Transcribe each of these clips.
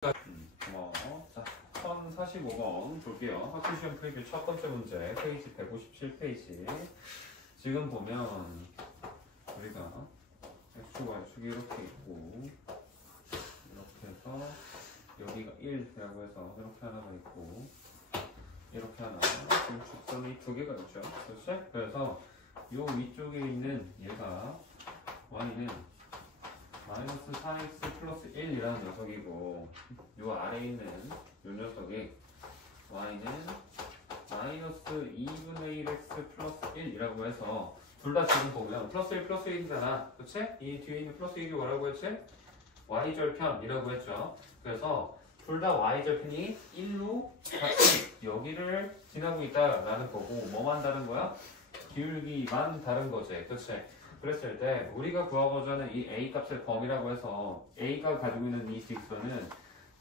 고마워. 자, 1045번 볼게요. 학습시험 프리뷰 첫 번째 문제, 페이지 157페이지. 지금 보면 우리가 x축과 y축이 이렇게 있고, 이렇게 해서 여기가 1이라고 해서 이렇게 하나가 있고, 이렇게 하나. 지금 축선이 두 개가 있죠. 그렇지? 그래서 요 위쪽에 있는 얘가 y는 마이너스 4x 플러스 1이라는 녀석이고, 요 아래에 있는 요 녀석이 y는 마이너스 2분의 1x 플러스 1이라고 해서 둘 다 지금 보면 플러스 1 플러스 1이잖아. 그치? 이 뒤에 있는 플러스 1이 뭐라고 했지? y절편이라고 했죠. 그래서 둘 다 y절편이 1로 같이 여기를 지나고 있다라는 거고, 뭐만 다른 거야? 기울기만 다른 거지. 그치? 그랬을 때 우리가 구하고자 하는 이 a 값의 범위라고 해서 a가 가지고 있는 이 직선은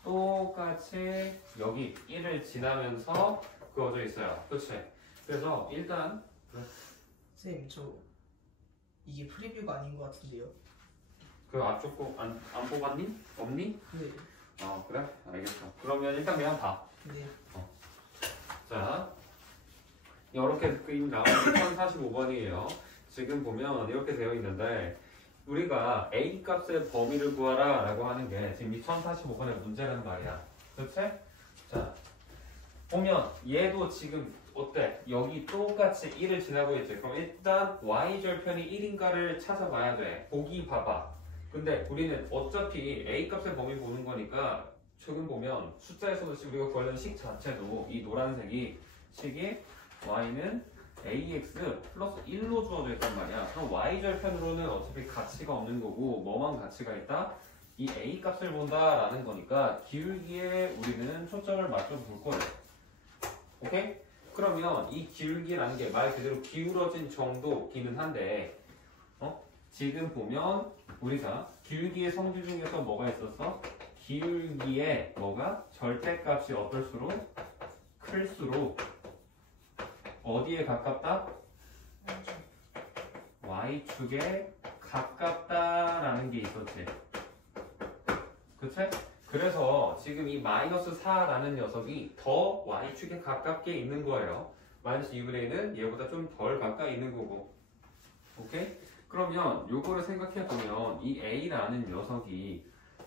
똑같이 여기 1을 지나면서 그어져 있어요. 그치? 그래서 일단 선생님 저 이게 프리뷰가 아닌 것 같은데요? 그 앞쪽 거 안 뽑았니? 없니? 네. 그래? 알겠어. 그러면 일단 그냥 봐. 네. 자, 이렇게 그림 나오는 1045번이에요. 지금 보면 이렇게 되어 있는데 우리가 a 값의 범위를 구하라 라고 하는 게 지금 이 1045번의 문제란 말이야. 그렇지? 자, 보면 얘도 지금 어때? 여기 똑같이 1을 지나고 있지. 그럼 일단 y절편이 1인가를 찾아봐야 돼. 보기 봐봐. 근데 우리는 어차피 a 값의 범위 보는 거니까 지금 보면 숫자에서도 지금 우리가 구하려는 식 자체도 이 노란색이 식이 y는 ax 플러스 1로 주어져 있단 말이야. 그럼 y절편으로는 어차피 가치가 없는 거고 뭐만 가치가 있다? 이 a 값을 본다라는 거니까 기울기에 우리는 초점을 맞춰 볼 거예요. 오케이? 그러면 이 기울기라는 게 말 그대로 기울어진 정도기는 한데 지금 보면 우리가 기울기의 성질 중에서 뭐가 있었어? 기울기에 뭐가? 절대값이 어떨수록 클수록 어디에 가깝다? y축에 가깝다라는 게 있었지. 그치? 그래서 지금 이 마이너스 4라는 녀석이 더 y축에 가깝게 있는 거예요. 마이너스 2분의 1은 얘보다 좀 덜 가까이 있는 거고. 오케이? 그러면 요거를 생각해 보면 이 a라는 녀석이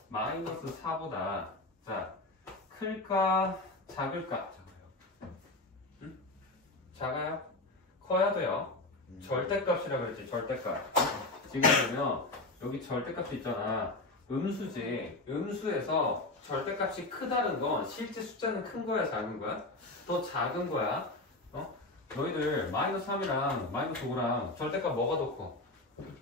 마이너스 4보다 자 클까 작을까? 작아요? 커야 돼요. 절대값이라 그랬지. 절대값. 지금 보면 여기 절대값이 있잖아. 음수지. 음수에서 절대값이 크다는 건 실제 숫자는 큰 거야 작은 거야? 더 작은 거야. 너희들 마이너스 3이랑 마이너스 5랑 절대값 뭐가 더 커?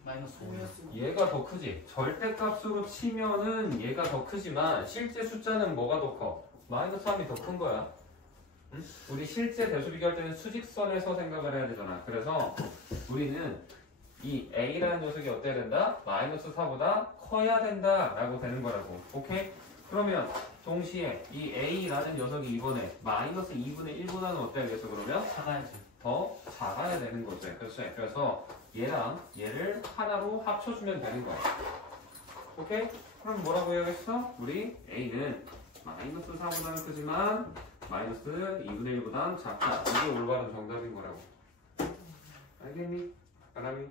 마이너스 5였어. 얘가 더 크지. 절대값으로 치면은 얘가 더 크지만 실제 숫자는 뭐가 더 커? 마이너스 3이 더 큰 거야. 응? 우리 실제 대수 비교할 때는 수직선에서 생각을 해야 되잖아. 그래서 우리는 이 a라는 녀석이 어때야 된다? 마이너스 4보다 커야 된다라고 되는 거라고. 오케이? 그러면 동시에 이 a라는 녀석이 이번에 마이너스 2분의 1보다는 어때야겠어 그러면? 작아야지. 더 작아야 되는 거지. 그렇지? 그래서 얘랑 얘를 하나로 합쳐주면 되는 거야. 오케이? 그럼 뭐라고 해야겠어? 우리 a는 마이너스 4보다는 크지만 마이너스 2분의 1보단 작다. 이게 올바른 정답인 거라고. 알겠니? 바람이?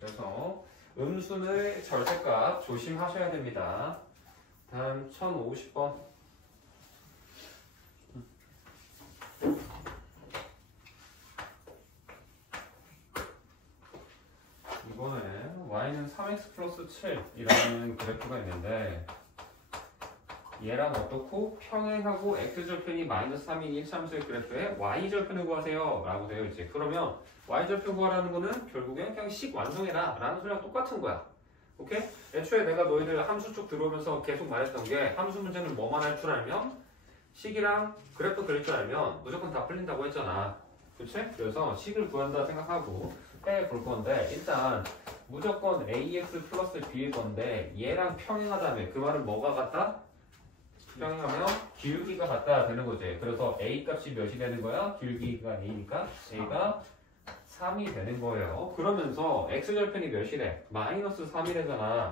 그래서 음수의 절대값 조심하셔야 됩니다. 다음 1050번. 이번에 y는 3x 플러스 7이라는 그래프가 있는데 얘랑 어떻고 평행하고 x절편이 마이너스 3인 1참수의 그래프에 y절편을 구하세요 라고 되어 있지. 그러면 y절편 구하라는 거는 결국엔 그냥 식 완성해라 라는 소리랑 똑같은 거야. 오케이? 애초에 내가 너희들 함수 쪽 들어오면서 계속 말했던 게 함수 문제는 뭐만 할 줄 알면 식이랑 그래프 그릴 줄 알면 무조건 다 풀린다고 했잖아. 그치? 그래서 식을 구한다 생각하고 해볼 건데 일단 무조건 ax 플러스 b일 건데 얘랑 평행하다며 그 말은 뭐가 같다? 평행하면 기울기가 같다 되는 거지. 그래서 a 값이 몇이 되는 거야? 기울기가 a니까 a가 3이 되는 거예요. 그러면서 x절편이 몇이래? 마이너스 3이래잖아.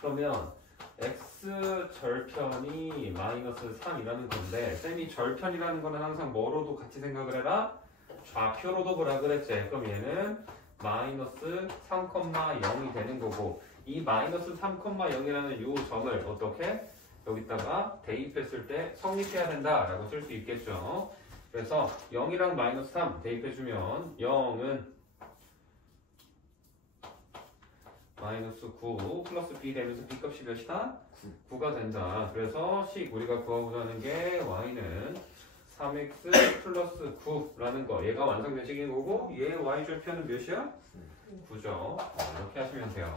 그러면 x 절편이 마이너스 3이라는 건데 쌤이 절편이라는 거는 항상 뭐로도 같이 생각을 해라? 좌표로도 보라 그랬지. 그럼 얘는 마이너스 3,0이 되는 거고 이 마이너스 3,0이라는 이 점을 어떻게? 여기다가 대입했을 때 성립해야 된다라고 쓸 수 있겠죠. 그래서 0이랑 마이너스 3 대입해주면 0은 마이너스 9 플러스 b 되면서 b 값이 몇이다? 9가 된다. 그래서 우리가 구하고자 하는 게 y는 3x 플러스 9라는 거. 얘가 완성된 식인 거고 얘 y 절편은 몇이야? 9죠. 이렇게 하시면 돼요.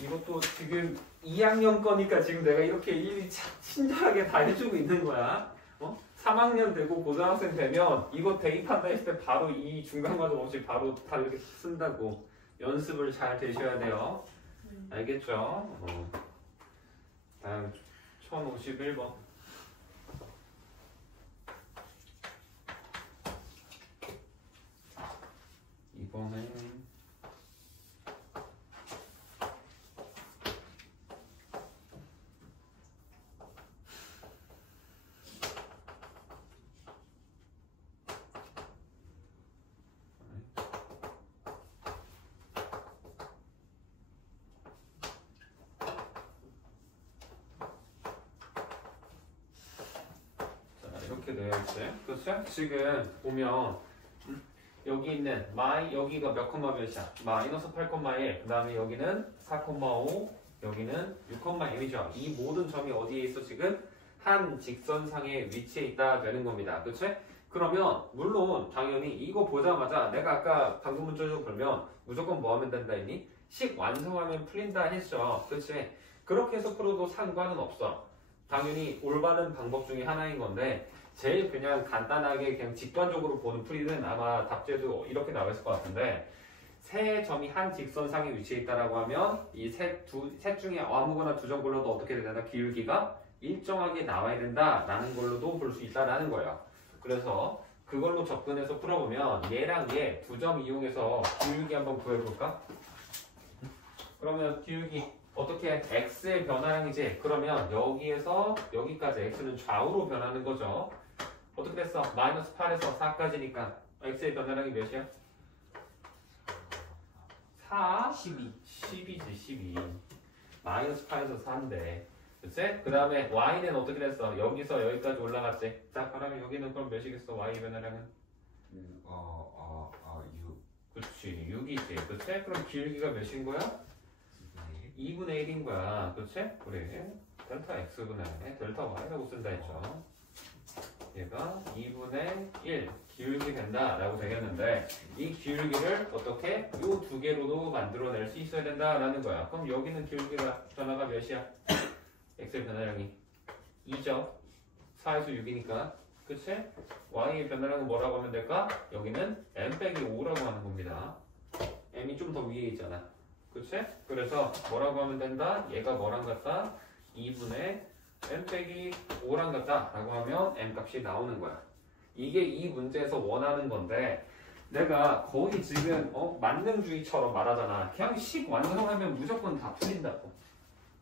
이것도 지금 2학년 거니까 지금 내가 이렇게 일일이 친절하게 다 해주고 있는 거야. 3학년 되고 고등학생 되면 이거 대입한다 했을 때 바로 이 중간 과정 없이 바로 다 이렇게 쓴다고. 연습을 잘 되셔야 돼요. 알겠죠? 다음 1051번. 이번엔 이렇게 되어 있어요. 그렇죠? 지금 보면 여기 있는 여기가 몇 콤마 몇이야? 마이너스 8,1. 그 다음에 여기는 4,5. 여기는 6,1이죠. 이 모든 점이 어디에 있어 지금? 한 직선상에 위치해 있다 되는 겁니다. 그렇죠? 그러면 물론 당연히 이거 보자마자 내가 아까 방금 문자적으로 그러면 무조건 뭐 하면 된다 했니? 식 완성하면 풀린다 했죠. 그렇지? 그렇게 해서 풀어도 상관은 없어. 당연히 올바른 방법 중에 하나인 건데 제일 그냥 간단하게 그냥 직관적으로 보는 풀이는 아마 답제도 이렇게 나와 있을 것 같은데 세 점이 한 직선상에 위치해 있다라고 하면 이 셋 중에 아무거나 두 점 골라도 어떻게 되나 기울기가 일정하게 나와야 된다라는 걸로도 볼 수 있다라는 거예요. 그래서 그걸로 접근해서 풀어보면 얘랑 얘 두 점 이용해서 기울기 한번 구해볼까? 그러면 기울기 어떻게 x의 변화량이지? 그러면 여기에서 여기까지 x는 좌우로 변하는 거죠. 어떻게 됐어? 마이너스 8에서 4까지니까 x의 변화량이 몇이야? 4? 12지 12. 마이너스 8에서 4인데 그치? 그 다음에 y는 어떻게 됐어? 여기서 여기까지 올라갔지? 자 그러면 여기는 그럼 몇이겠어? y 변화량은? 6. 그치 6이지 그치? 그럼 길기가 몇인 거야? 2분의 1인 거야. 그렇지? 우리 델타 x분의 델타 y라고 쓴다 했죠. 얘가 2분의 1 기울기 된다라고 되겠는데 이 기울기를 어떻게? 요 두 개로도 만들어낼 수 있어야 된다라는 거야. 그럼 여기는 기울기가 변화가 몇이야? x의 변화량이 2죠. 4에서 6이니까. 그치? y의 변화량은 뭐라고 하면 될까? 여기는 m 빼기 5라고 하는 겁니다. m이 좀 더 위에 있잖아. 그치? 그래서 뭐라고 하면 된다? 얘가 뭐랑 같다? 2분의 m 빼기 5랑 같다 라고 하면 m 값이 나오는 거야. 이게 이 문제에서 원하는 건데 내가 거의 지금 만능주의처럼 말하잖아. 그냥 식 완성하면 무조건 다 풀린다고.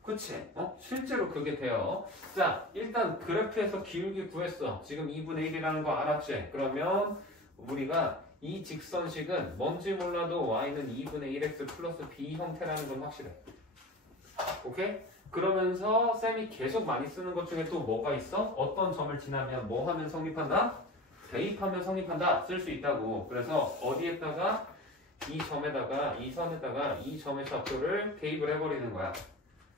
그치? 실제로 그게 돼요. 자, 일단 그래프에서 기울기 구했어. 지금 2분의 1이라는 거 알았지? 그러면 우리가 이 직선식은 뭔지 몰라도 y는 2분의 1x 플러스 b 형태라는 건 확실해. 오케이? 그러면서 쌤이 계속 많이 쓰는 것 중에 또 뭐가 있어? 어떤 점을 지나면 뭐 하면 성립한다? 대입하면 성립한다. 쓸 수 있다고. 그래서 어디에다가 이 점에다가 이 선에다가 이 점의 좌표를 대입을 해버리는 거야.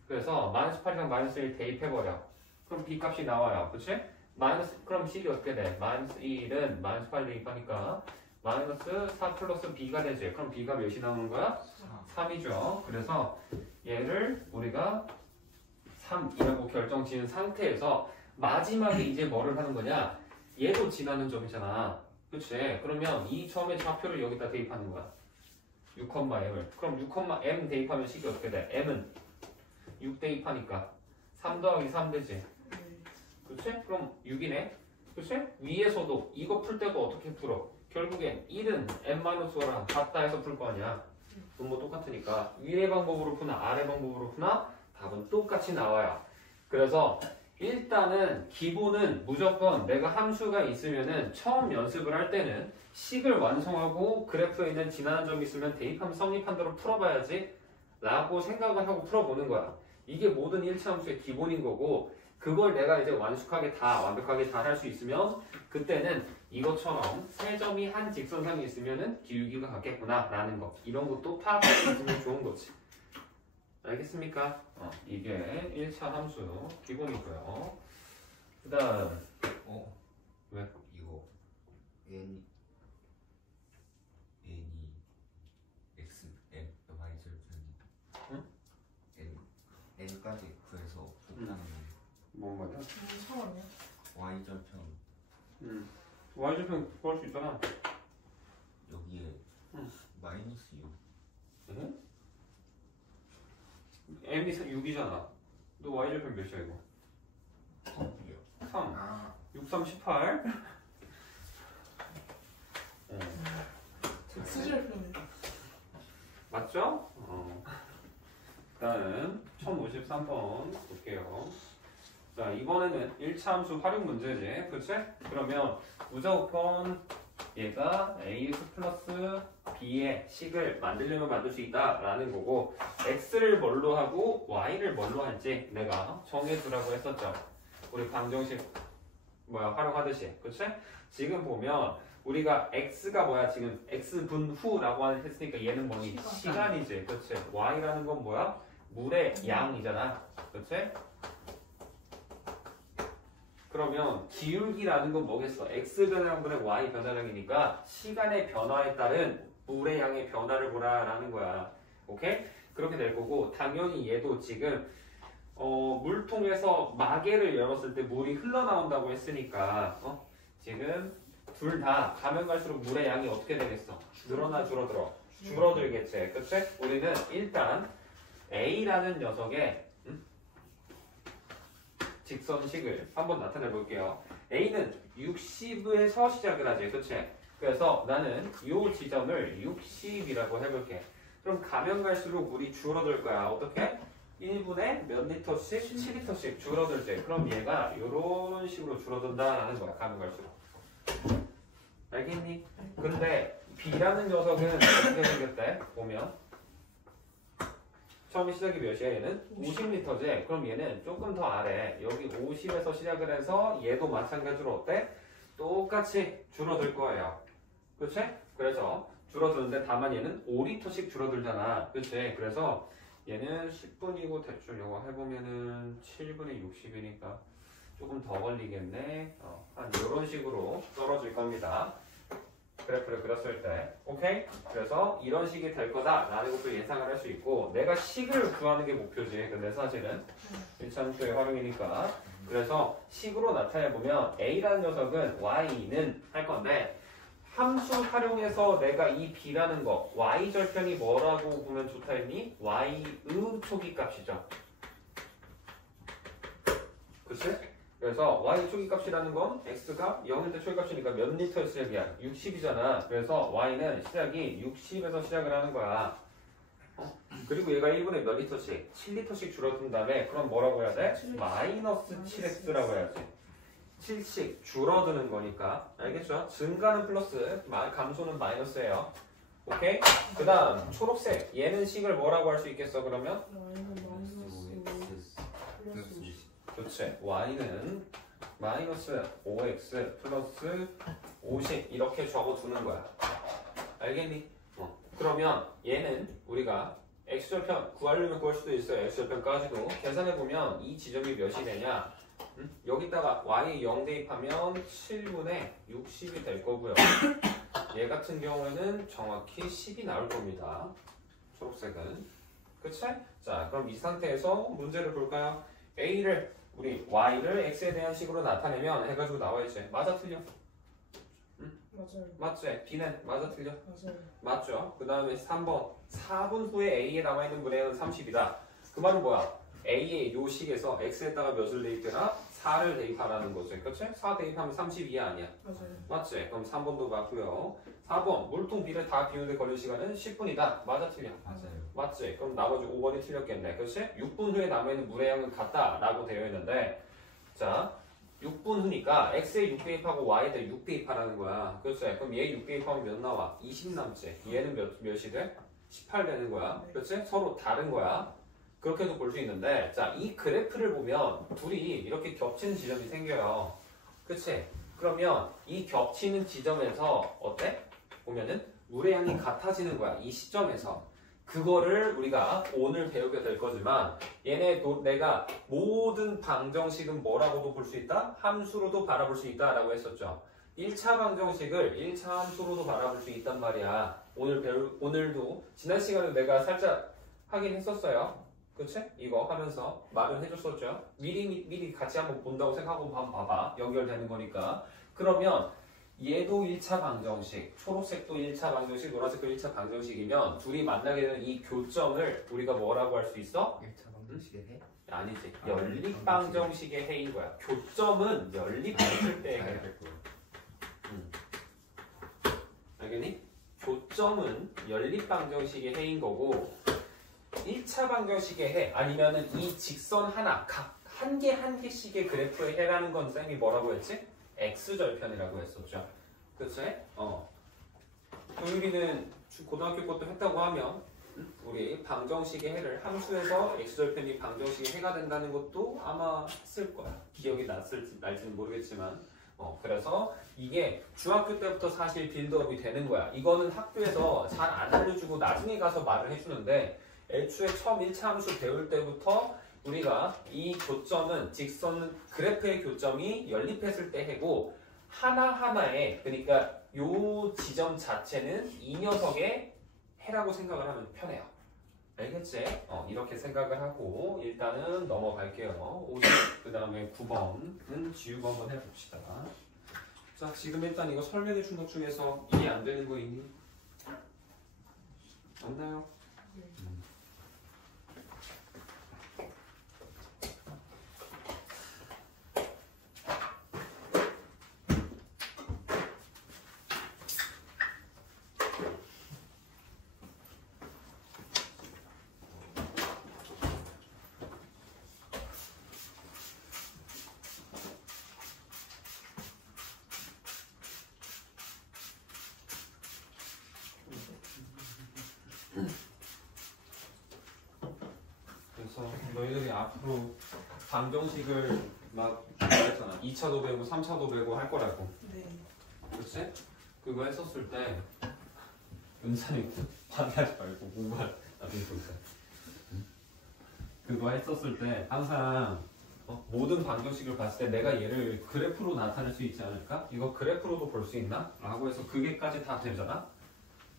그래서 마이너스 8이랑 마이너스 1 대입해버려. 그럼 b 값이 나와요. 그치? 그럼 식이 어떻게 돼? 마이너스 1은 마이너스 8 대입하니까 마이너스 4 플러스 b가 되지. 그럼 b가 몇이 나오는 거야? 3이죠. 그래서 얘를 우리가 3이라고 결정 지은 상태에서 마지막에 이제 뭐를 하는 거냐? 얘도 지나는 점이잖아. 그치? 그러면 이 점의 좌표를 여기다 대입하는 거야. 6,m을. 그럼 6,m 대입하면 식이 어떻게 돼? m은 6 대입하니까 3 더하기 3 되지. 그치? 그럼 6이네. 그치? 위에서도 이거 풀 때도 어떻게 풀어? 결국엔 1은 m-5랑 같다 해서 풀 거 아니야. 분모 똑같으니까 위의 방법으로 푸나 아래 방법으로 푸나 답은 똑같이 나와요. 그래서 일단은 기본은 무조건 내가 함수가 있으면은 처음 연습을 할 때는 식을 완성하고 그래프에 있는 지나는 점이 있으면 대입하면 성립한 대로 풀어봐야지 라고 생각을 하고 풀어보는 거야. 이게 모든 1차 함수의 기본인 거고 그걸 내가 이제 완벽하게 다 할 수 있으면 그때는 이것처럼 세 점이 한 직선상에 있으면은 기울기가 같겠구나 라는 거 이런 것도 파악할 수 있으면 좋은 거지. 알겠습니까? 이게 1차 함수 기본이고요. 그 다음 왜? 이거 n이 x n y 절편 n까지 구해서 곱하는 뭔 말이야? 처음이야. y 절편 y절편 구할 수 있잖아. 여기에 마이너스 6 m이 6이잖아. 너 y절편 몇이야 이거? 3이요. 3. 아 6, 3, 18. X절편. 맞죠? 다음 1053번 볼게요. 자 이번에는 1차 함수 활용 문제지. 그치? 그러면 무조건 얘가 ax 플러스 b의 식을 만들려면 만들 수 있다 라는 거고 x를 뭘로 하고 y를 뭘로 할지 내가 정해두라고 했었죠. 우리 방정식 활용하듯이. 그치? 지금 보면 우리가 x가 뭐야? 지금 x분 후라고 했으니까 얘는 뭐니? 시간이지. 그치? y라는 건 뭐야? 물의 양이잖아. 그치? 그러면 기울기라는 건 뭐겠어? x 변화량분의 y 변화량이니까 시간의 변화에 따른 물의 양의 변화를 보라라는 거야. 오케이? 그렇게 될 거고 당연히 얘도 지금 물통에서 마개를 열었을 때 물이 흘러나온다고 했으니까 지금 둘 다 가면 갈수록 물의 양이 어떻게 되겠어? 늘어나 줄어들어? 줄어들겠지. 그치? 우리는 일단 A라는 녀석의 직선식을 한번 나타내 볼게요. A는 60에서 시작을 하지. 그치? 그래서 나는 이 지점을 60이라고 해볼게. 그럼 가면 갈수록 물이 줄어들 거야. 어떻게? 1분에 몇 리터씩? 7리터씩 줄어들지. 그럼 얘가 이런 식으로 줄어든다라는 거야. 가면 갈수록. 알겠니? 근데 B라는 녀석은 어떻게 생겼대? 보면 처음에 시작이 몇이야? 얘는 50리터지. 그럼 얘는 조금 더 아래 여기 50에서 시작을 해서 얘도 마찬가지로 어때? 똑같이 줄어들 거예요. 그치? 그래서 줄어드는데 다만 얘는 5리터씩 줄어들잖아. 그치? 그래서 얘는 10분이고 대충 이거 해보면은 7분의 60이니까 조금 더 걸리겠네. 한 이런 식으로 떨어질 겁니다. 그래프를 그렸을 때. 오케이? 그래서 이런 식이 될 거다라는 것도 예상을 할 수 있고 내가 식을 구하는 게 목표지. 근데 사실은 1차 함수의 활용이니까 그래서 식으로 나타내보면 A라는 녀석은 Y는 할 건데 함수 활용해서 내가 이 B라는 거 Y절편이 뭐라고 보면 좋다 했니? Y의 초기값이죠. 그치? 그래서 y 초기값이라는 건 x가 0일 때 초기값이니까 몇 리터의 시작이야? 60이잖아. 그래서 y는 시작이 60에서 시작을 하는 거야. 그리고 얘가 1분에 몇 리터씩? 7리터씩 줄어든 다음에 그럼 뭐라고 해야 돼? 마이너스 7x라고 해야지. 7씩 줄어드는 거니까. 알겠죠? 증가는 플러스, 감소는 마이너스예요. 오케이? 그 다음 초록색. 얘는 식을 뭐라고 할 수 있겠어 그러면? 그렇지. y는 마이너스 5x 플러스 50 이렇게 적어두는 거야. 알겠니? 그러면 얘는 우리가 x절편 구하려면 구할 수도 있어요. x절편까지도 계산해보면 이 지점이 몇이 되냐? 여기다가 y 0 대입하면 7분의 60이 될 거고요. 얘 같은 경우에는 정확히 10이 나올 겁니다. 초록색은. 그치? 자, 그럼 이 상태에서 문제를 볼까요? a를 우리 y를 x에 대한 식으로 나타내면 해가지고 나와있지. 맞아 틀려? 맞아요. 맞지? b는 맞아 틀려? 맞아요. 맞죠? 그 다음에 3번 4분 후에 a에 남아있는 물의 양은 30이다. 그 말은 뭐야? a의 요 식에서 x에다가 몇을 대입해라? 4를 대입하라는 거지. 그치? 4 대입하면 32 아니야. 맞아요. 맞지? 그럼 3번도 맞고요. 4번 물통 비를 다 비우는데 걸릴 시간은 10분이다. 맞아 틀려? 맞아요. 맞지? 그럼 나머지 5번이 틀렸겠네. 그치? 6분 후에 남아있는 물의 양은 같다 라고 되어 있는데 자 6분 후니까 x에 6 대입하고 y에 6 대입하라는 거야. 그치? 그럼 얘 6 대입하면 몇 나와? 20 남지. 얘는 몇이 돼? 18 되는 거야. 네. 그치? 서로 다른 거야. 그렇게도 볼 수 있는데 자 이 그래프를 보면 둘이 이렇게 겹치는 지점이 생겨요. 그치? 그러면 이 겹치는 지점에서 어때? 보면은 물의 양이 같아지는 거야. 이 시점에서. 그거를 우리가 오늘 배우게 될 거지만 내가 모든 방정식은 뭐라고도 볼 수 있다? 함수로도 바라볼 수 있다 라고 했었죠. 1차 방정식을 1차 함수로도 바라볼 수 있단 말이야. 오늘도 지난 시간에 내가 살짝 하긴 했었어요. 그치? 이거 하면서 말은 해줬었죠. 미리 같이 한번 본다고 생각하고 한번 봐봐. 연결되는 거니까. 그러면 얘도 1차 방정식, 초록색도 1차 방정식, 노란색도 1차 방정식이면 둘이 만나게 되는 이 교점을 우리가 뭐라고 할 수 있어? 1차 방정식의 해? 아니지. 아, 연립 방정식의 해인 거야. 교점은 연립했을 때의 해야. 알겠니? 교점은 연립 방정식의 해인 거고 1차 방정식의 해 아니면은 이 직선 하나 각 한 개 한 개씩의 그래프의 해라는 건 쌤이 뭐라고 했지? x절편이라고 했었죠. 그치? 도율이는 고등학교 것도 했다고 하면 우리 방정식의 해를 함수에서 x절편이 방정식의 해가 된다는 것도 아마 했을 거야. 기억이 날지는 모르겠지만 그래서 이게 중학교 때부터 사실 빌드업이 되는 거야. 이거는 학교에서 잘 안 알려주고 나중에 가서 말을 해주는데 애초에 처음 1차 함수 배울 때부터 우리가 이 교점은 직선 그래프의 교점이 연립했을 때 해고 하나하나의 그러니까 요 지점 자체는 이 녀석의 해라고 생각을 하면 편해요. 알겠지? 이렇게 생각을 하고 일단은 넘어갈게요. 50, 그 다음에 9번은 지우고 한번 해봅시다. 자, 지금 일단 이거 설명해 준 것 중에서 이해 안 되는 거 있니? 없나요? 그래서 너희들이 앞으로 방정식을 막 했잖아. 2차도 배우고 3차도 배우고 할 거라고. 네. 그치? 그거 했었을 때 은찬이 반대하지 말고 공부할 나중에 볼까. 그거 했었을 때 항상 모든 방정식을 봤을 때 내가 얘를 그래프로 나타낼 수 있지 않을까? 이거 그래프로도 볼 수 있나? 라고 해서 그게까지 다 되잖아?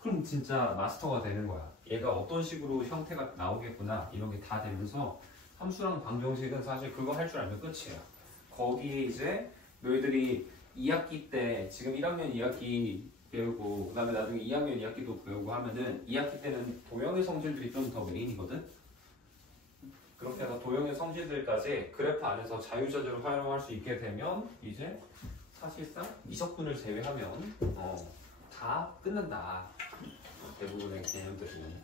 그럼 진짜 마스터가 되는 거야. 얘가 어떤 식으로 형태가 나오겠구나 이런 게 다 되면서 함수랑 방정식은 사실 그거 할 줄 알면 끝이야. 거기에 이제 너희들이 2학기 때 지금 1학년 2학기 배우고 그 다음에 나중에 2학년 2학기도 배우고 하면은 2학기 때는 도형의 성질들이 좀 더 메인이거든? 그렇게 해서 도형의 성질들까지 그래프 안에서 자유자재로 활용할 수 있게 되면 이제 사실상 이석분을 제외하면 다 끝난다. 대부분의 개념들은.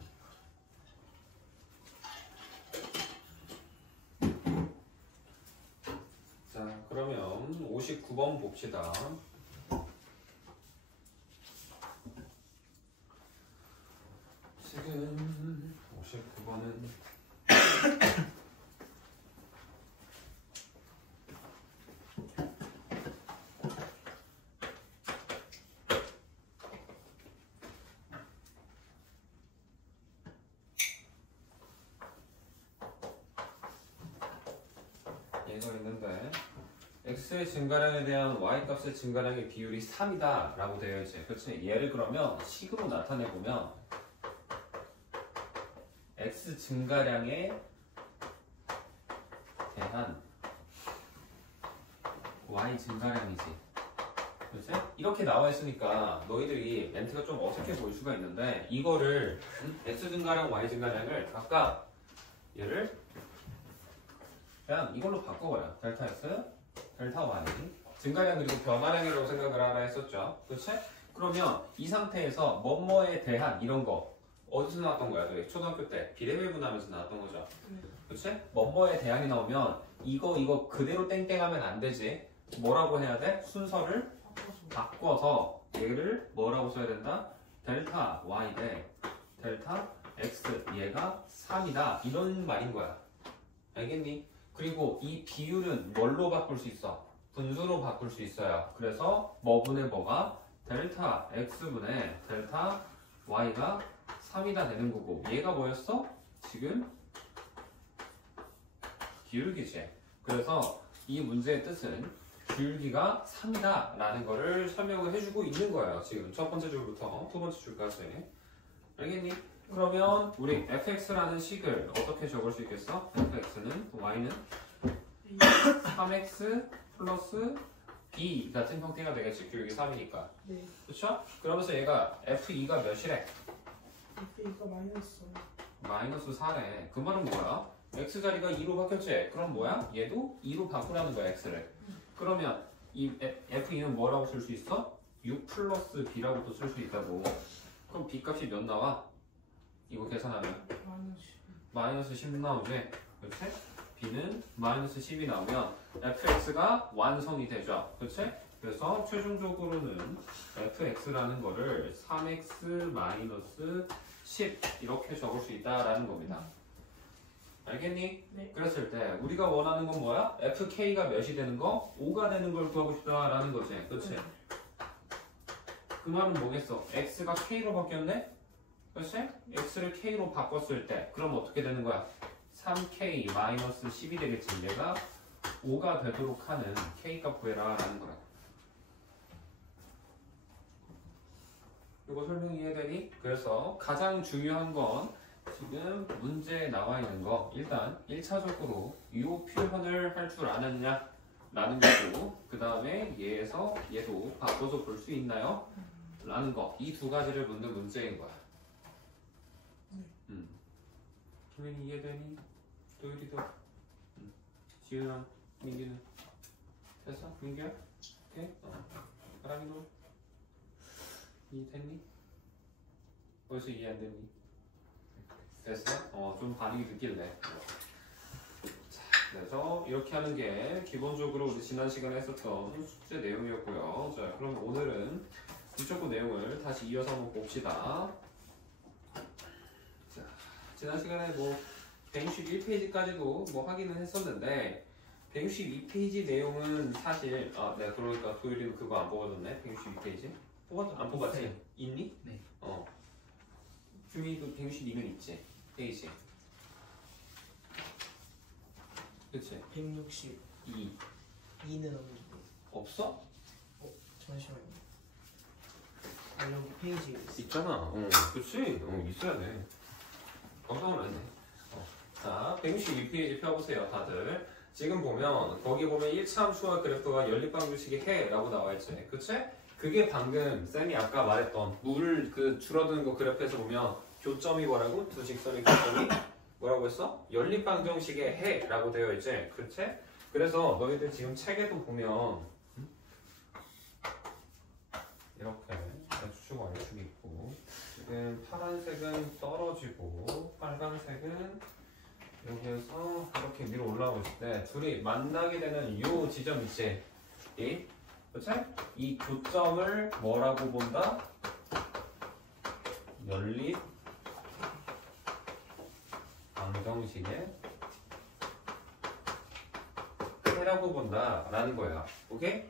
자, 그러면 59번 봅시다. 지금 59번은 얘가 있는데 x의 증가량에 대한 y값의 증가량의 비율이 3이다 라고 되어 있지. 그렇지? 얘를 그러면 식으로 나타내보면 x 증가량에 대한 y 증가량이지. 그렇지? 이렇게 나와 있으니까 너희들이 멘트가 좀 어색해 보일 수가 있는데 이거를 x 증가량, y 증가량을 각각 얘를 그냥 이걸로 바꿔버려. 델타 x 델타 y 증가량 그리고 변화량이라고 생각을 하라 했었죠. 그렇지? 그러면 이 상태에서 뭐뭐에 대한 이런 거 어디서 나왔던 거야? 저희 초등학교 때 비례배분하면서 나왔던 거죠. 그렇지? 뭐뭐에 대한이 나오면 이거 그대로 땡땡하면 안 되지. 뭐라고 해야 돼? 순서를 바꿔서 얘를 뭐라고 써야 된다? 델타 y 대 델타 x 얘가 3이다 이런 말인 거야. 알겠니? 그리고 이 비율은 뭘로 바꿀 수 있어? 분수로 바꿀 수 있어요. 그래서 뭐분의 뭐가 델타 x분의 델타 y가 3이다 되는 거고 얘가 뭐였어? 지금 기울기지. 그래서 이 문제의 뜻은 기울기가 3이다 라는 거를 설명을 해주고 있는 거예요. 지금 첫 번째 줄부터 두 번째 줄까지. 알겠니? 그러면 우리 fx라는 식을 어떻게 적을 수 있겠어? fx는 y는 3x 플러스 b 같은 형태가 되겠지. 기울기 3이니까. 네. 그렇죠? 그러면서 얘가 f2가 몇이래? F가 마이너스. 마이너스 4래. 그 말은 뭐야? x자리가 2로 바뀌었지? 그럼 뭐야? 얘도 2로 바꾸라는 거야, x를. 그러면 이 f2는 뭐라고 쓸 수 있어? 6 플러스 b라고도 쓸 수 있다고. 그럼 b 값이 몇 나와? 이거 계산하면 마이너스 10 나오지? 그렇지? b는 마이너스 10이 나오면 fx가 완성이 되죠. 그렇지? 그래서 최종적으로는 fx라는 거를 3x 마이너스 10 이렇게 적을 수 있다라는 겁니다. 알겠니? 네. 그랬을 때 우리가 원하는 건 뭐야? fk가 몇이 되는 거? 5가 되는 걸 구하고 싶다라는 거지. 그렇지? 그 말은 뭐겠어? x가 k로 바뀌었네? 그렇지? x를 k로 바꿨을 때 그럼 어떻게 되는 거야? 3k 마이너스 10이 되겠지. 얘가 5가 되도록 하는 k값 구해라 라는 거야. 이거 설명 이해되니? 그래서 가장 중요한 건 지금 문제에 나와 있는 거 일단 1차적으로 이 표현을 할 줄 아느냐 라는 거고 그 다음에 얘에서 얘도 바꿔서 볼 수 있나요? 라는 거 이 두 가지를 묻는 문제인 거야. 김현이 이해되니? 도율이도? 지은아, 민기는? 됐어? 민기야? 오케이? 사랑이도? 이해됐니? 벌써 이해 안 됐니? 됐어? 좀 반응이 느낄래. 자, 그래서 이렇게 하는 게 기본적으로 우리 지난 시간에 했었던 숙제 내용이었고요. 자, 그럼 오늘은 이쪽 내용을 다시 이어서 한번 봅시다. 자, 지난 시간에 뭐 161페이지까지도 뭐 하기는 했었는데 162페이지 내용은 사실 내가 그러니까 도율이는 그거 안 뽑아줬네. 162페이지 안 뽑았지? 네. 있니? 네. 규미도 162는 있지. 페이지 그치? 162는 2 없는데. 없어? 잠시만요. 여기 페이지에 있어. 있잖아. 그치? 있어야 돼. 걱정은 안 돼. 자, 162페이지 펴보세요, 다들. 지금 보면 거기 보면 1차 함수와 그래프가 연립방정식이 해 라고 나와있지. 그치? 그게 방금 쌤이 아까 말했던 물 그 줄어드는 거 그래프에서 보면 교점이 뭐라고? 두 직선의 교점이 뭐라고 했어? 연립방정식의 해 라고 되어 있지. 그치? 그래서 너희들 지금 책에도 보면 이렇게 X축 Y축이 있고 지금 파란색은 떨어지고 빨간색은 여기에서 이렇게 위로 올라오고 있을 때 둘이 만나게 되는 이 지점 있지? 그치? 이 교점을 뭐라고 본다? 연립 방정식의 해라고 본다 라는 거야. 오케이?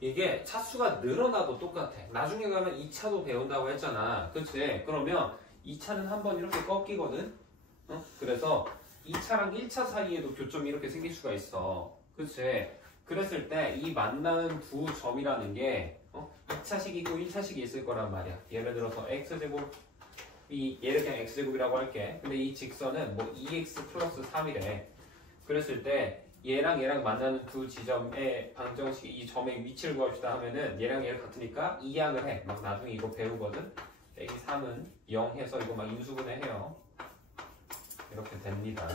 이게 차수가 늘어나도 똑같아. 나중에 가면 2차도 배운다고 했잖아. 그치? 그러면 2차는 한번 이렇게 꺾이거든? 그래서 2차랑 1차 사이에도 교점이 이렇게 생길 수가 있어. 그치? 그랬을 때 이 만나는 두 점이라는 게 2차식이고 1차식이 있을 거란 말이야. 예를 들어서 x제곱 얘를 그냥 x제곱이라고 할게. 근데 이 직선은 뭐 2x 플러스 3이래. 그랬을 때 얘랑 만나는 두 지점의 방정식 이 점의 위치를 구합시다 하면은 얘랑 얘가 같으니까 이항을 해. 막 나중에 이거 배우거든. 빼기 3은 0 해서 이거 막 인수분해 해요. 이렇게 됩니다.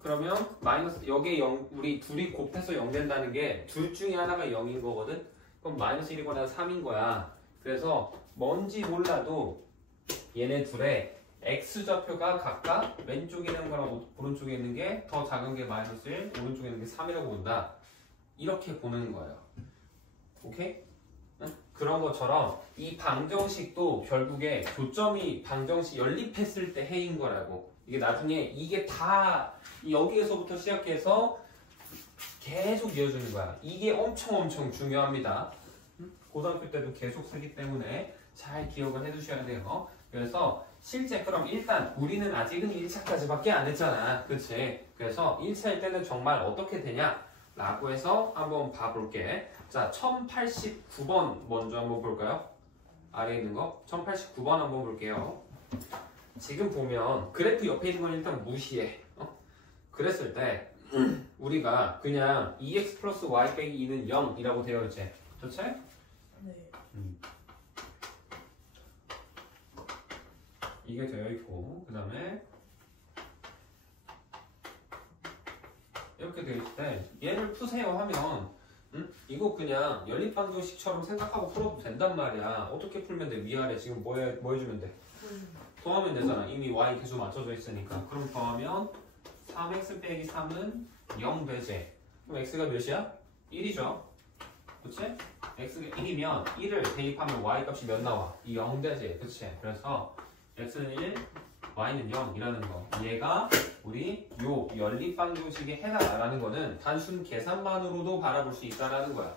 그러면 그러면 마이너스 여기에 0 우리 둘이 곱해서 0 된다는 게 둘 중에 하나가 0인 거거든. 그럼 마이너스 1이거나 3인 거야. 그래서 뭔지 몰라도 얘네 둘의 x좌표가 각각 왼쪽에 있는 거랑 오른쪽에 있는 게 더 작은 게 마이너스 1, 오른쪽에 있는 게 3이라고 본다. 이렇게 보는 거예요. 오케이? 응? 그런 것처럼 이 방정식도 결국에 교점이 방정식 연립했을 때 해인 거라고. 이게 나중에 이게 다 여기에서부터 시작해서 계속 이어지는 거야. 이게 엄청 중요합니다. 고등학교 때도 계속 쓰기 때문에 잘 기억을 해두셔야 돼요. 그래서 실제 그럼 일단 우리는 아직은 1차까지밖에 안 했잖아. 그치? 그래서 1차일 때는 정말 어떻게 되냐? 라고 해서 한번 봐볼게. 자, 1089번 먼저 한번 볼까요? 아래에 있는 거 1089번 한번 볼게요. 지금 보면 그래프 옆에 있는 건 일단 무시해. 그랬을 때 우리가 그냥 2x 플러스 y 빼기 2는 0이라고 되어 있지. 그렇지? 네. 이게 되어 있고 그 다음에 이렇게 되어 있을 때 얘를 푸세요 하면 이거 그냥 연립방정식처럼 생각하고 풀어도 된단 말이야. 어떻게 풀면 돼? 위아래 지금 뭐 해주면 돼? 더하면 되잖아. 이미 y 계속 맞춰져 있으니까. 그럼 더하면 3x 빼기 3은 0 되지. 그럼 x가 몇이야? 1이죠. 그치? x가 1이면 1을 대입하면 y 값이 몇 나와? 0 되지. 그치? 그래서 x는 1, y는 0이라는 거. 얘가 우리 요 연립방정식의 해다라는 거는 단순 계산만으로도 바라볼 수 있다라는 거야.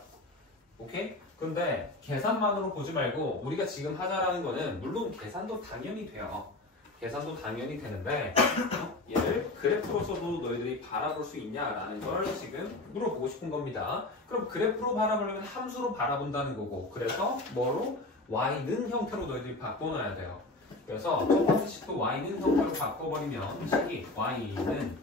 오케이? 근데 계산만으로 보지 말고 우리가 지금 하자라는 거는 물론 계산도 당연히 돼요. 계산도 당연히 되는데 얘를 그래프로서도 너희들이 바라볼 수 있냐라는 걸 지금 물어보고 싶은 겁니다. 그럼 그래프로 바라보려면 함수로 바라본다는 거고, 그래서 뭐로? y는 형태로 너희들이 바꿔놔야 돼요. 그래서 첫 번째 식도 y는 형태로 바꿔버리면 식이 y는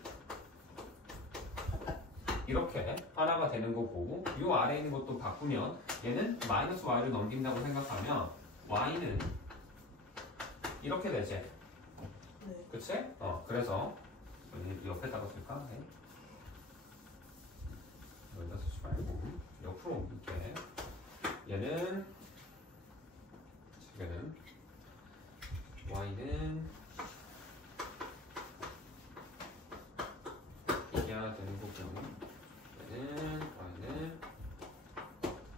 이렇게 하나가 되는 거고, 이 아래에 있는 것도 바꾸면 얘는 마이너스 y를 넘긴다고 생각하면 y는 이렇게 되지. 네. 그치? 그래서 여기 옆에다가 쓸까? 네. 여기다 쓰지 말고 옆으로 옮길게. 얘는 지금은 y는 이게 하나 되는 거고, 얘는 y는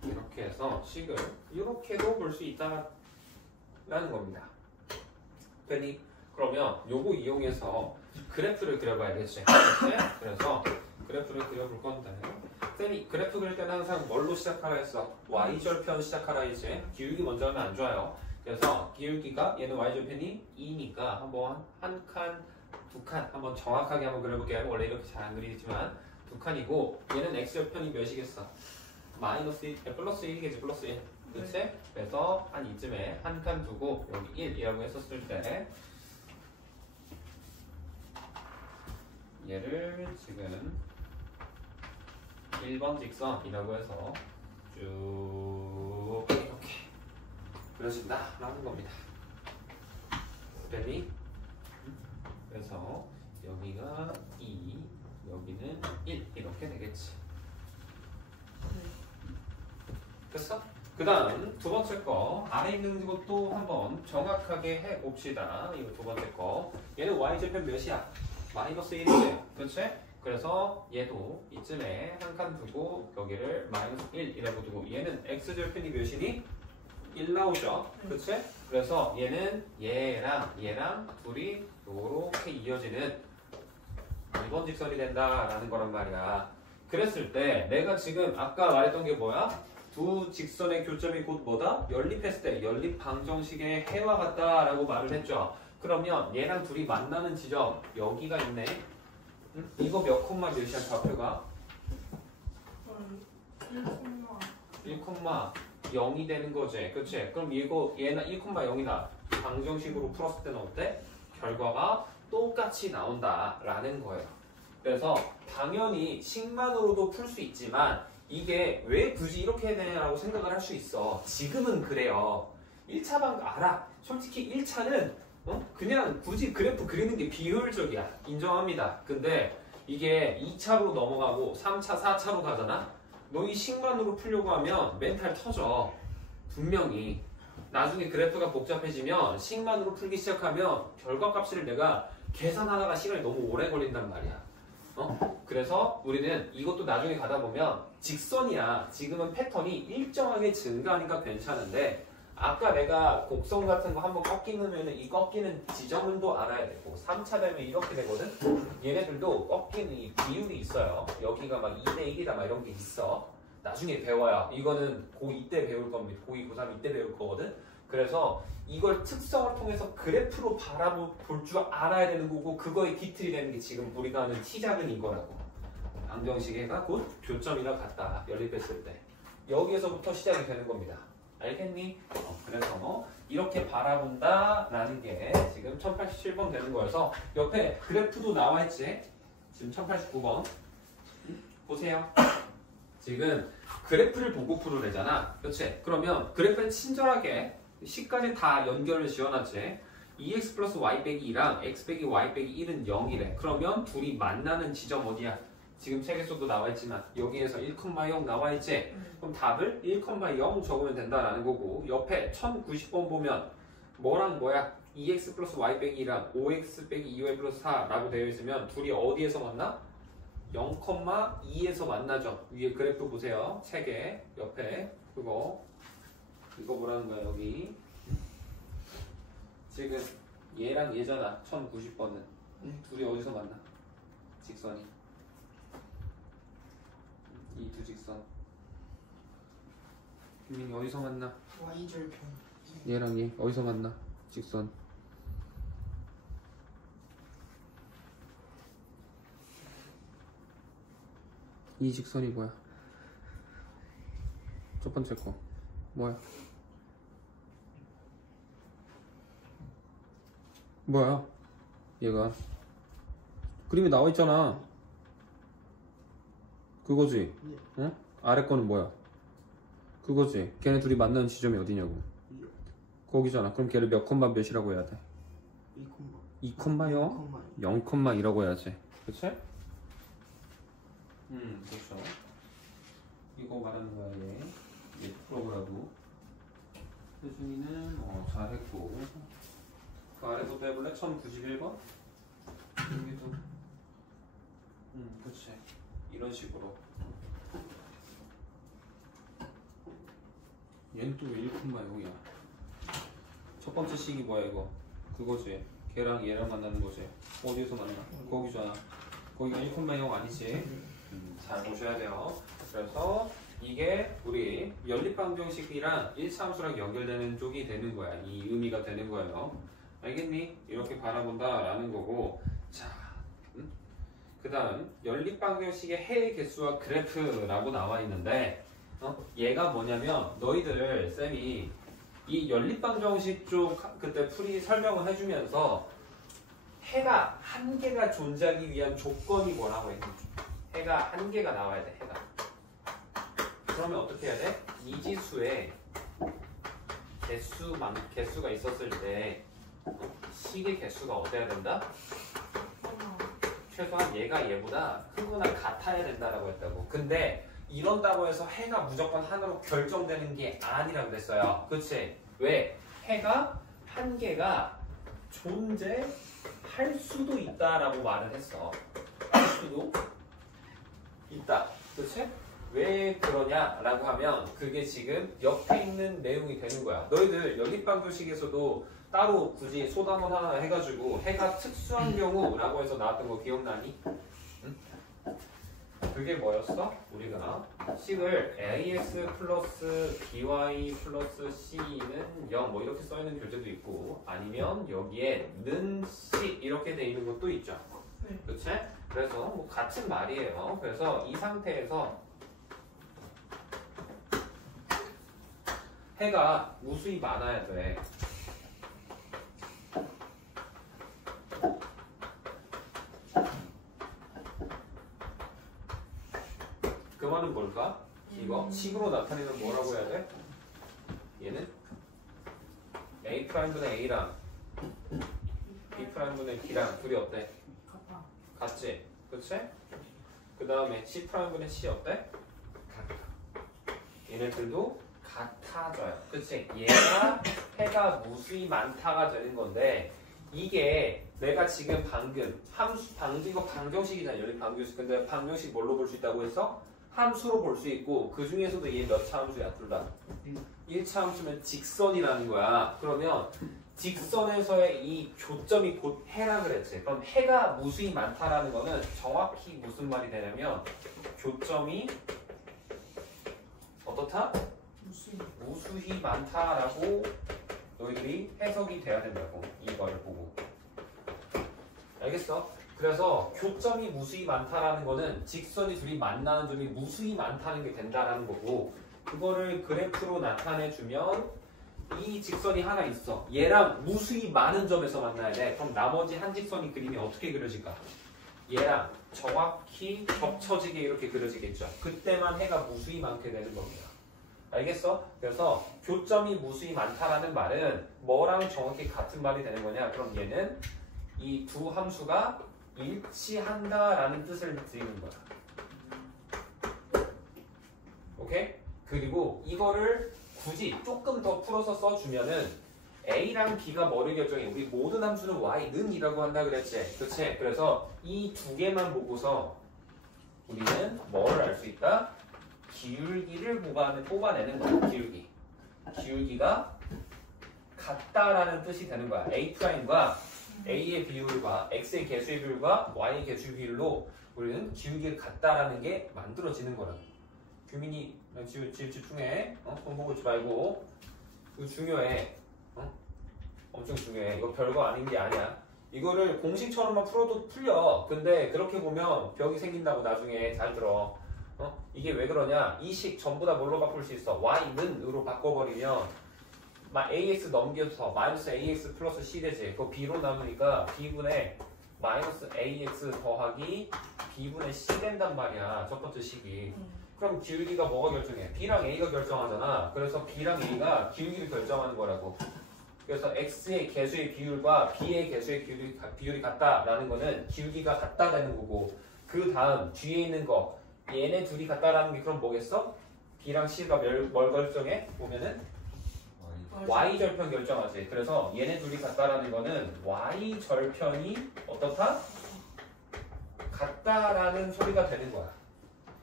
이렇게 해서 식을 이렇게도 볼 수 있다라는 겁니다. 되니? 그러면 요거 이용해서 그래프를 그려봐야겠지. 그래서 그래프를 그려볼 건데, 쌤이 그래프 그릴 때는 항상 뭘로 시작하라 했어? y절편 시작하라 했지. 기울기 먼저 하면 안 좋아요. 그래서 기울기가 얘는 y절편이 2니까 한번 한 칸, 두 칸 한번 정확하게 한번 그려볼게요. 원래 이렇게 잘 안 그리지만 두 칸이고, 얘는 x절편이 몇이겠어? 마이너스 1, 플러스 1이겠지. 플러스 1. 그치? 그래서 한 이쯤에 한 칸 두고 여기 1이라고 했었을 때 얘를 지금 1번 직선이라고 해서 쭉 이렇게 그려진다 라는 겁니다. ready? 그래서 여기가 2, 여기는 1 이렇게 되겠지. 됐어? 그 다음 두 번째 거 아래 있는 것도 한번 정확하게 해봅시다. 이거 두 번째 거, 얘는 y절편 몇이야? 마이너스 1이지. 그렇지? 그래서 얘도 이쯤에 한 칸 두고 여기를 마이너스 1이라고 두고, 얘는 x절편이 몇이니? 1 나오죠. 그렇지? 그래서 얘는 얘랑 둘이 이렇게 이어지는 2번 직선이 된다라는 거란 말이야. 그랬을 때 내가 지금 아까 말했던 게 뭐야? 두 직선의 교점이 곧 뭐다? 연립했을 때 연립 방정식의 해와 같다라고 말을 했죠. 그러면 얘랑 둘이 만나는 지점 여기가 있네. 응? 이거 몇 콤마 몇이야 좌표가? 1,0이 되는 거지. 그치? 그럼 이거 얘는 1,0이다. 방정식으로 풀었을 때는 어때? 결과가 똑같이 나온다라는 거예요. 그래서 당연히 식만으로도 풀 수 있지만 이게 왜 굳이 이렇게 해야 되냐라고 생각을 할 수 있어. 지금은 그래요. 1차 방 알아. 솔직히 1차는 그냥 굳이 그래프 그리는 게 비효율적이야. 인정합니다. 근데 이게 2차로 넘어가고 3차, 4차로 가잖아. 너 이 식만으로 풀려고 하면 멘탈 터져. 분명히. 나중에 그래프가 복잡해지면 식만으로 풀기 시작하면 결과값을 내가 계산하다가 시간이 너무 오래 걸린단 말이야. 그래서 우리는 이것도 나중에 가다 보면 직선이야. 지금은 패턴이 일정하게 증가하니까 괜찮은데 아까 내가 곡선 같은 거 한번 꺾이면 이 꺾이는 지점도 알아야 되고 3차 되면 이렇게 되거든. 얘네들도 꺾이는 이 비율이 있어요. 여기가 막 2대1이다 막 이런 게 있어. 나중에 배워요. 이거는 고2 때 배울 겁니다. 고2, 고3 이때 배울 거거든. 그래서 이걸 특성을 통해서 그래프로 바라볼 줄 알아야 되는 거고 그거의 기틀이 되는 게 지금 우리가 하는 T자근인 거라고. 방정식에가 곧 교점이랑 같다. 연립했을 때. 여기에서부터 시작이 되는 겁니다. 알겠니? 그래서 이렇게 바라본다라는 게 지금 1087번 되는 거여서 옆에 그래프도 나와 있지? 지금 1089번. 보세요. 지금 그래프를 보고 풀으래잖아. 그렇지? 그러면 그래프는 친절하게 C까지 다 연결을 지어놨지. 2x 플러스 y 빼기 2랑 x 빼기 y 빼기 1은 0이래. 그러면 둘이 만나는 지점 어디야? 지금 책에서도 나와 있지만 여기에서 1,0 나와 있지? 그럼 답을 1,0 적으면 된다라는 거고 옆에 1090번 보면 뭐랑 뭐야? 2x 플러스 y 빼기 2랑 5x 빼기 2y 플러스 4라고 되어 있으면 둘이 어디에서 만나? 0,2에서 만나죠. 위에 그래프 보세요. 책에 옆에 이거 뭐라는 거야 여기. 지금 얘랑 얘잖아. 1090번은 둘이 어디서 만나? 직선이 이 두 직선 김민이 어디서 만나? Y절편. 얘랑 얘 어디서 만나? 직선 이 직선이 뭐야? 첫 번째 거 뭐야? 뭐야? 얘가 그림에 나와 있잖아. 그거지? 응? 아래 거는 뭐야? 그거지? 걔네 둘이 만나는 지점이 어디냐고? 거기잖아. 그럼 걔를 몇 콤마 몇이라고 해야 돼? 2,0? 0,2라고 해야지. 그치? 그렇죠. 이거 말하는 거야, 얘 프로그라도. 혜준이는 잘했고. 그 아래부터 해볼래? 1091번? 여기도. 그치. 이런 식으로. 얘는 또 1,0이야. 첫 번째 식이 뭐야, 이거? 그거지. 걔랑 얘랑 만나는 거지. 어디에서 만나? 거기잖아. 거기가 1,0 아니지? 잘 보셔야 돼요. 그래서 이게 우리 연립방정식이랑 1차 함수랑 연결되는 쪽이 되는 거야. 이 의미가 되는 거예요. 알겠니? 이렇게 바라본다라는 거고. 자, 그 다음 연립방정식의 해의 개수와 그래프라고 나와 있는데 얘가 뭐냐면 너희들 쌤이 이 연립방정식 쪽 그때 풀이 설명을 해주면서 해가 한 개가 존재하기 위한 조건이 뭐라고 했는지 해가 한 개가 나와야 돼. 해가. 그러면 어떻게 해야 돼? 미지수에 개수가 있었을 때 식의 개수가 어때야 된다? 최소한 얘가 얘보다 크거나 같아야 된다라고 했다고. 근데 이런다고 해서 해가 무조건 하나로 결정되는 게 아니라고 그랬어요. 그치? 왜? 해가 한 개가 존재할 수도 있다라고 말을 했어. 할 수도 있다. 그치? 왜 그러냐라고 하면 그게 지금 옆에 있는 내용이 되는 거야. 너희들 연립방정식에서도 따로 굳이 소단원 하나 해가지고 해가 특수한 경우라고 해서 나왔던 거 기억나니? 응? 그게 뭐였어? 우리가 식을 ax 플러스 by 플러스 c는 0 뭐 이렇게 써있는 교재도 있고 아니면 여기에 는 c 이렇게 돼 있는 것도 있죠. 그치? 그래서 뭐 같은 말이에요. 그래서 이 상태에서 해가 무수히 많아야 돼. 그 말은 뭘까? 이거 식으로 나타내면 뭐라고 해야 돼? 얘는 A'분의 A랑 B'분의 B랑 둘이 어때? 같지? 그치? 그 다음에 C'분의 C 어때? 얘네들도 같아져요. 그치? 얘가 해가 무수히 많다가 되는 건데 이게 내가 지금 방금 함수 이거 방정식이잖아. 여기 방정식. 근데 방정식 뭘로 볼 수 있다고 했어? 함수로 볼 수 있고 그 중에서도 얘 몇 차 함수야? 둘 다 1차 함수면 직선이라는 거야. 그러면 직선에서의 이 교점이 곧 해라 그랬지. 그럼 해가 무수히 많다라는 거는 정확히 무슨 말이 되냐면 교점이 어떻다? 무수히 많다라고 너희들이 해석이 돼야 된다고. 이거를 보고. 알겠어? 그래서 교점이 무수히 많다라는 거는 직선이 둘이 만나는 점이 무수히 많다는 게 된다라는 거고 그거를 그래프로 나타내주면 이 직선이 하나 있어. 얘랑 무수히 많은 점에서 만나야 돼. 그럼 나머지 한 직선이 그림이 어떻게 그려질까? 얘랑 정확히 겹쳐지게 이렇게 그려지겠죠. 그때만 해가 무수히 많게 되는 겁니다. 알겠어? 그래서 교점이 무수히 많다라는 말은 뭐랑 정확히 같은 말이 되는 거냐? 그럼 얘는 이 두 함수가 일치한다라는 뜻을 드리는 거야. 오케이? 그리고 이거를 굳이 조금 더 풀어서 써주면은 A랑 B가 뭐를 결정해? 우리 모든 함수는 Y는 이라고 한다 그랬지? 그치? 그래서 이 두 개만 보고서 우리는 뭐를 알 수 있다? 기울기를 뽑아내는 거야. 기울기가 같다라는 뜻이 되는 거야. A'과 A의 비율과 X의 개수의 비율과 Y의 개수의 비율로 우리는 기울기가 같다라는 게 만들어지는 거라고. 규민이 집중해. 손 보고 있지 말고. 이거 중요해. 엄청 중요해. 이거 별거 아닌 게 아니야. 이거를 공식처럼만 풀어도 풀려. 근데 그렇게 보면 벽이 생긴다고 나중에. 잘 들어. 이게 왜 그러냐? 이 식 전부 다 뭘로 바꿀 수 있어? Y는으로 바꿔버리면 AX 넘겨서 마이너스 AX 플러스 C 되지. 그거 B로 남으니까 B분의 마이너스 AX 더하기 B분의 C 된단 말이야. 첫 번째 식이. 그럼 기울기가 뭐가 결정해? B랑 A가 결정하잖아. 그래서 B랑 A가 기울기를 결정하는 거라고. 그래서 X의 개수의 비율과 B의 개수의 비율이 같다라는 거는 기울기가 같다 되는 거고 그 다음 뒤에 있는 거 얘네 둘이 같다라는 게 그럼 뭐겠어? B랑 C가 뭘 결정해? 보면은 Y절편 결정하지. 그래서 얘네 둘이 같다라는 거는 Y절편이 어떻다? 같다라는 소리가 되는 거야.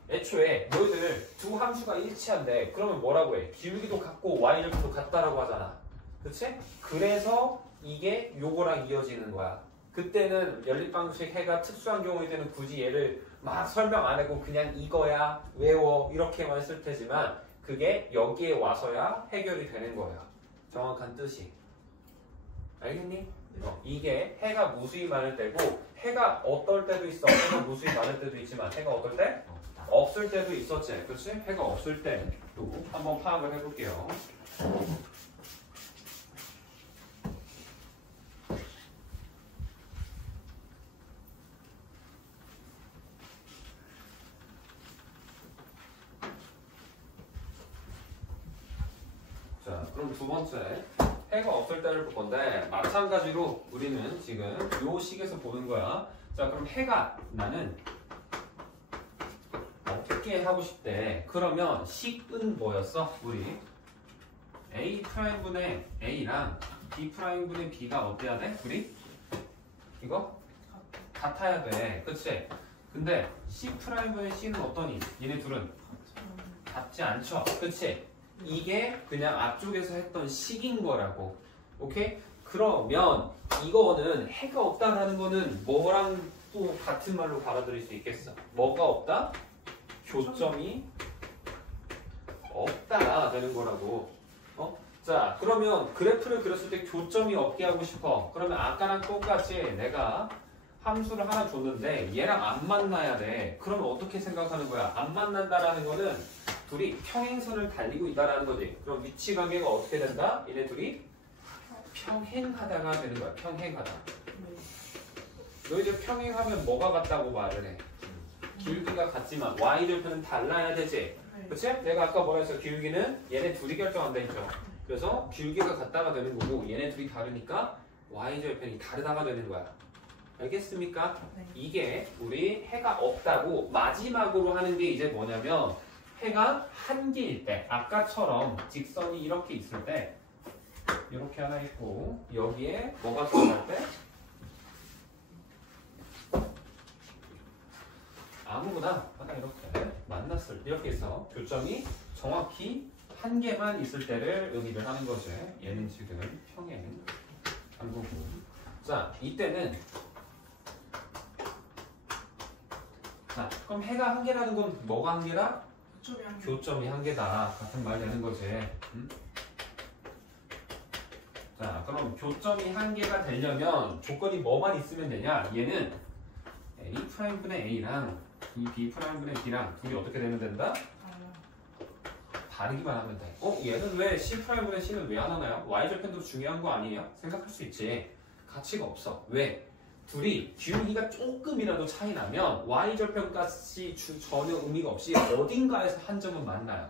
애초에 너희들 두 함수가 일치한데 그러면 뭐라고 해? 기울기도 같고 Y절편도 같다라고 하잖아. 그치? 그래서 이게 요거랑 이어지는 거야. 그때는 연립방식 해가 특수한 경우일 때는 굳이 얘를 막 설명 안 하고 그냥 이거야 외워 이렇게만 쓸 테지만 그게 여기에 와서야 해결이 되는 거야. 정확한 뜻이. 알겠니? 이게 해가 무수히 많을 때고 해가 어떨 때도 있어. 해가 무수히 많을 때도 있지만 해가 어떨 때? 없을 때도 있었지. 그치? 해가 없을 때도 한번 파악을 해볼게요. 자, 그럼 두 번째 해가 없을 때를 볼 건데 마찬가지로 우리는 지금 요 식에서 보는 거야. 자, 그럼 해가 나는 어떻게 하고 싶대? 그러면 식은 뭐였어? 우리 A'분의 A랑 B'분의 B가 어때야 돼? 우리? 이거? 같아야 돼. 그치? 근데 C'분의 C는 어떠니? 얘네 둘은 같지 않죠? 그치? 이게 그냥 앞쪽에서 했던 식인 거라고. 오케이? 그러면 이거는 해가 없다라는 거는 뭐랑 또 같은 말로 받아들일 수 있겠어? 뭐가 없다? 교점이 없다 되는 거라고. 자, 그러면 그래프를 그렸을 때 교점이 없게 하고 싶어. 그러면 아까랑 똑같이 내가 함수를 하나 줬는데 얘랑 안 만나야 돼. 그러면 어떻게 생각하는 거야? 안 만난다라는 거는 둘이 평행선을 달리고 있다라는 거지. 그럼 위치 관계가 어떻게 된다? 얘네 둘이 평행하다가 되는 거야. 평행하다. 너희들 평행하면 뭐가 같다고 말을 해? 기울기가 같지만 Y절편은 달라야 되지. 그치? 내가 아까 뭐라 했어? 기울기는 얘네 둘이 결정한다 했죠. 그래서 기울기가 같다가 되는 거고 얘네 둘이 다르니까 Y절편이 다르다가 되는 거야. 알겠습니까? 네. 이게 우리 해가 없다고 마지막으로 하는 게 이제 뭐냐면 해가 한 개일 때 아까처럼 직선이 이렇게 있을 때 이렇게 하나 있고 여기에 뭐가 들어갈 때 아무거나 하나 이렇게 만났을 때 이렇게 해서 교점이 정확히 한 개만 있을 때를 의미를 하는 거죠. 얘는 지금 평행 한 부분. 자, 이때는 자, 그럼 해가 한 개라는 건 뭐가 한 개라? 교점이 한 개. 교점이 한 개다. 같은 말 되는 거지. 자, 그럼 교점이 한 개가 되려면 조건이 뭐만 있으면 되냐? 얘는 A'분의 A랑 이 B'분의 B랑 둘이 어떻게 되면 된다? 다르기만 하면 돼. 얘는 왜 C'분의 C는 왜 안 하나요? Y절편도 중요한 거 아니에요? 생각할 수 있지. 가치가 없어. 왜? 둘이 기울기가 조금이라도 차이 나면 Y절편까지 전혀 의미가 없이 어딘가에서 한 점은 만나요.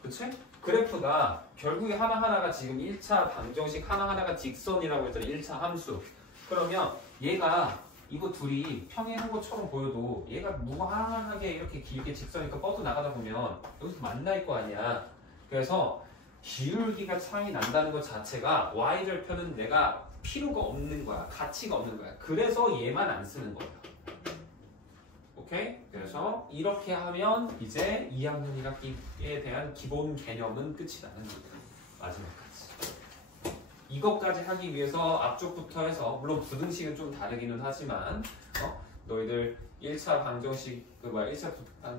그치? 그래프가 결국에 하나하나가 지금 1차 방정식 하나하나가 직선이라고 했잖아. 1차 함수. 그러면 얘가 이거 둘이 평행한 것처럼 보여도 얘가 무한하게 이렇게 길게 직선이니까 뻗어 나가다 보면 여기서 만날 거 아니야. 그래서 기울기가 차이 난다는 것 자체가 Y절편은 내가 필요가 없는 거야. 가치가 없는 거야. 그래서 얘만 안 쓰는 거야. 오케이? 그래서 이렇게 하면 이제 2학년 1학기에 대한 기본 개념은 끝이 나는 거야. 마지막까지. 이것까지 하기 위해서 앞쪽부터 해서 물론 부등식은 좀 다르기는 하지만 너희들 1차 방정식 1차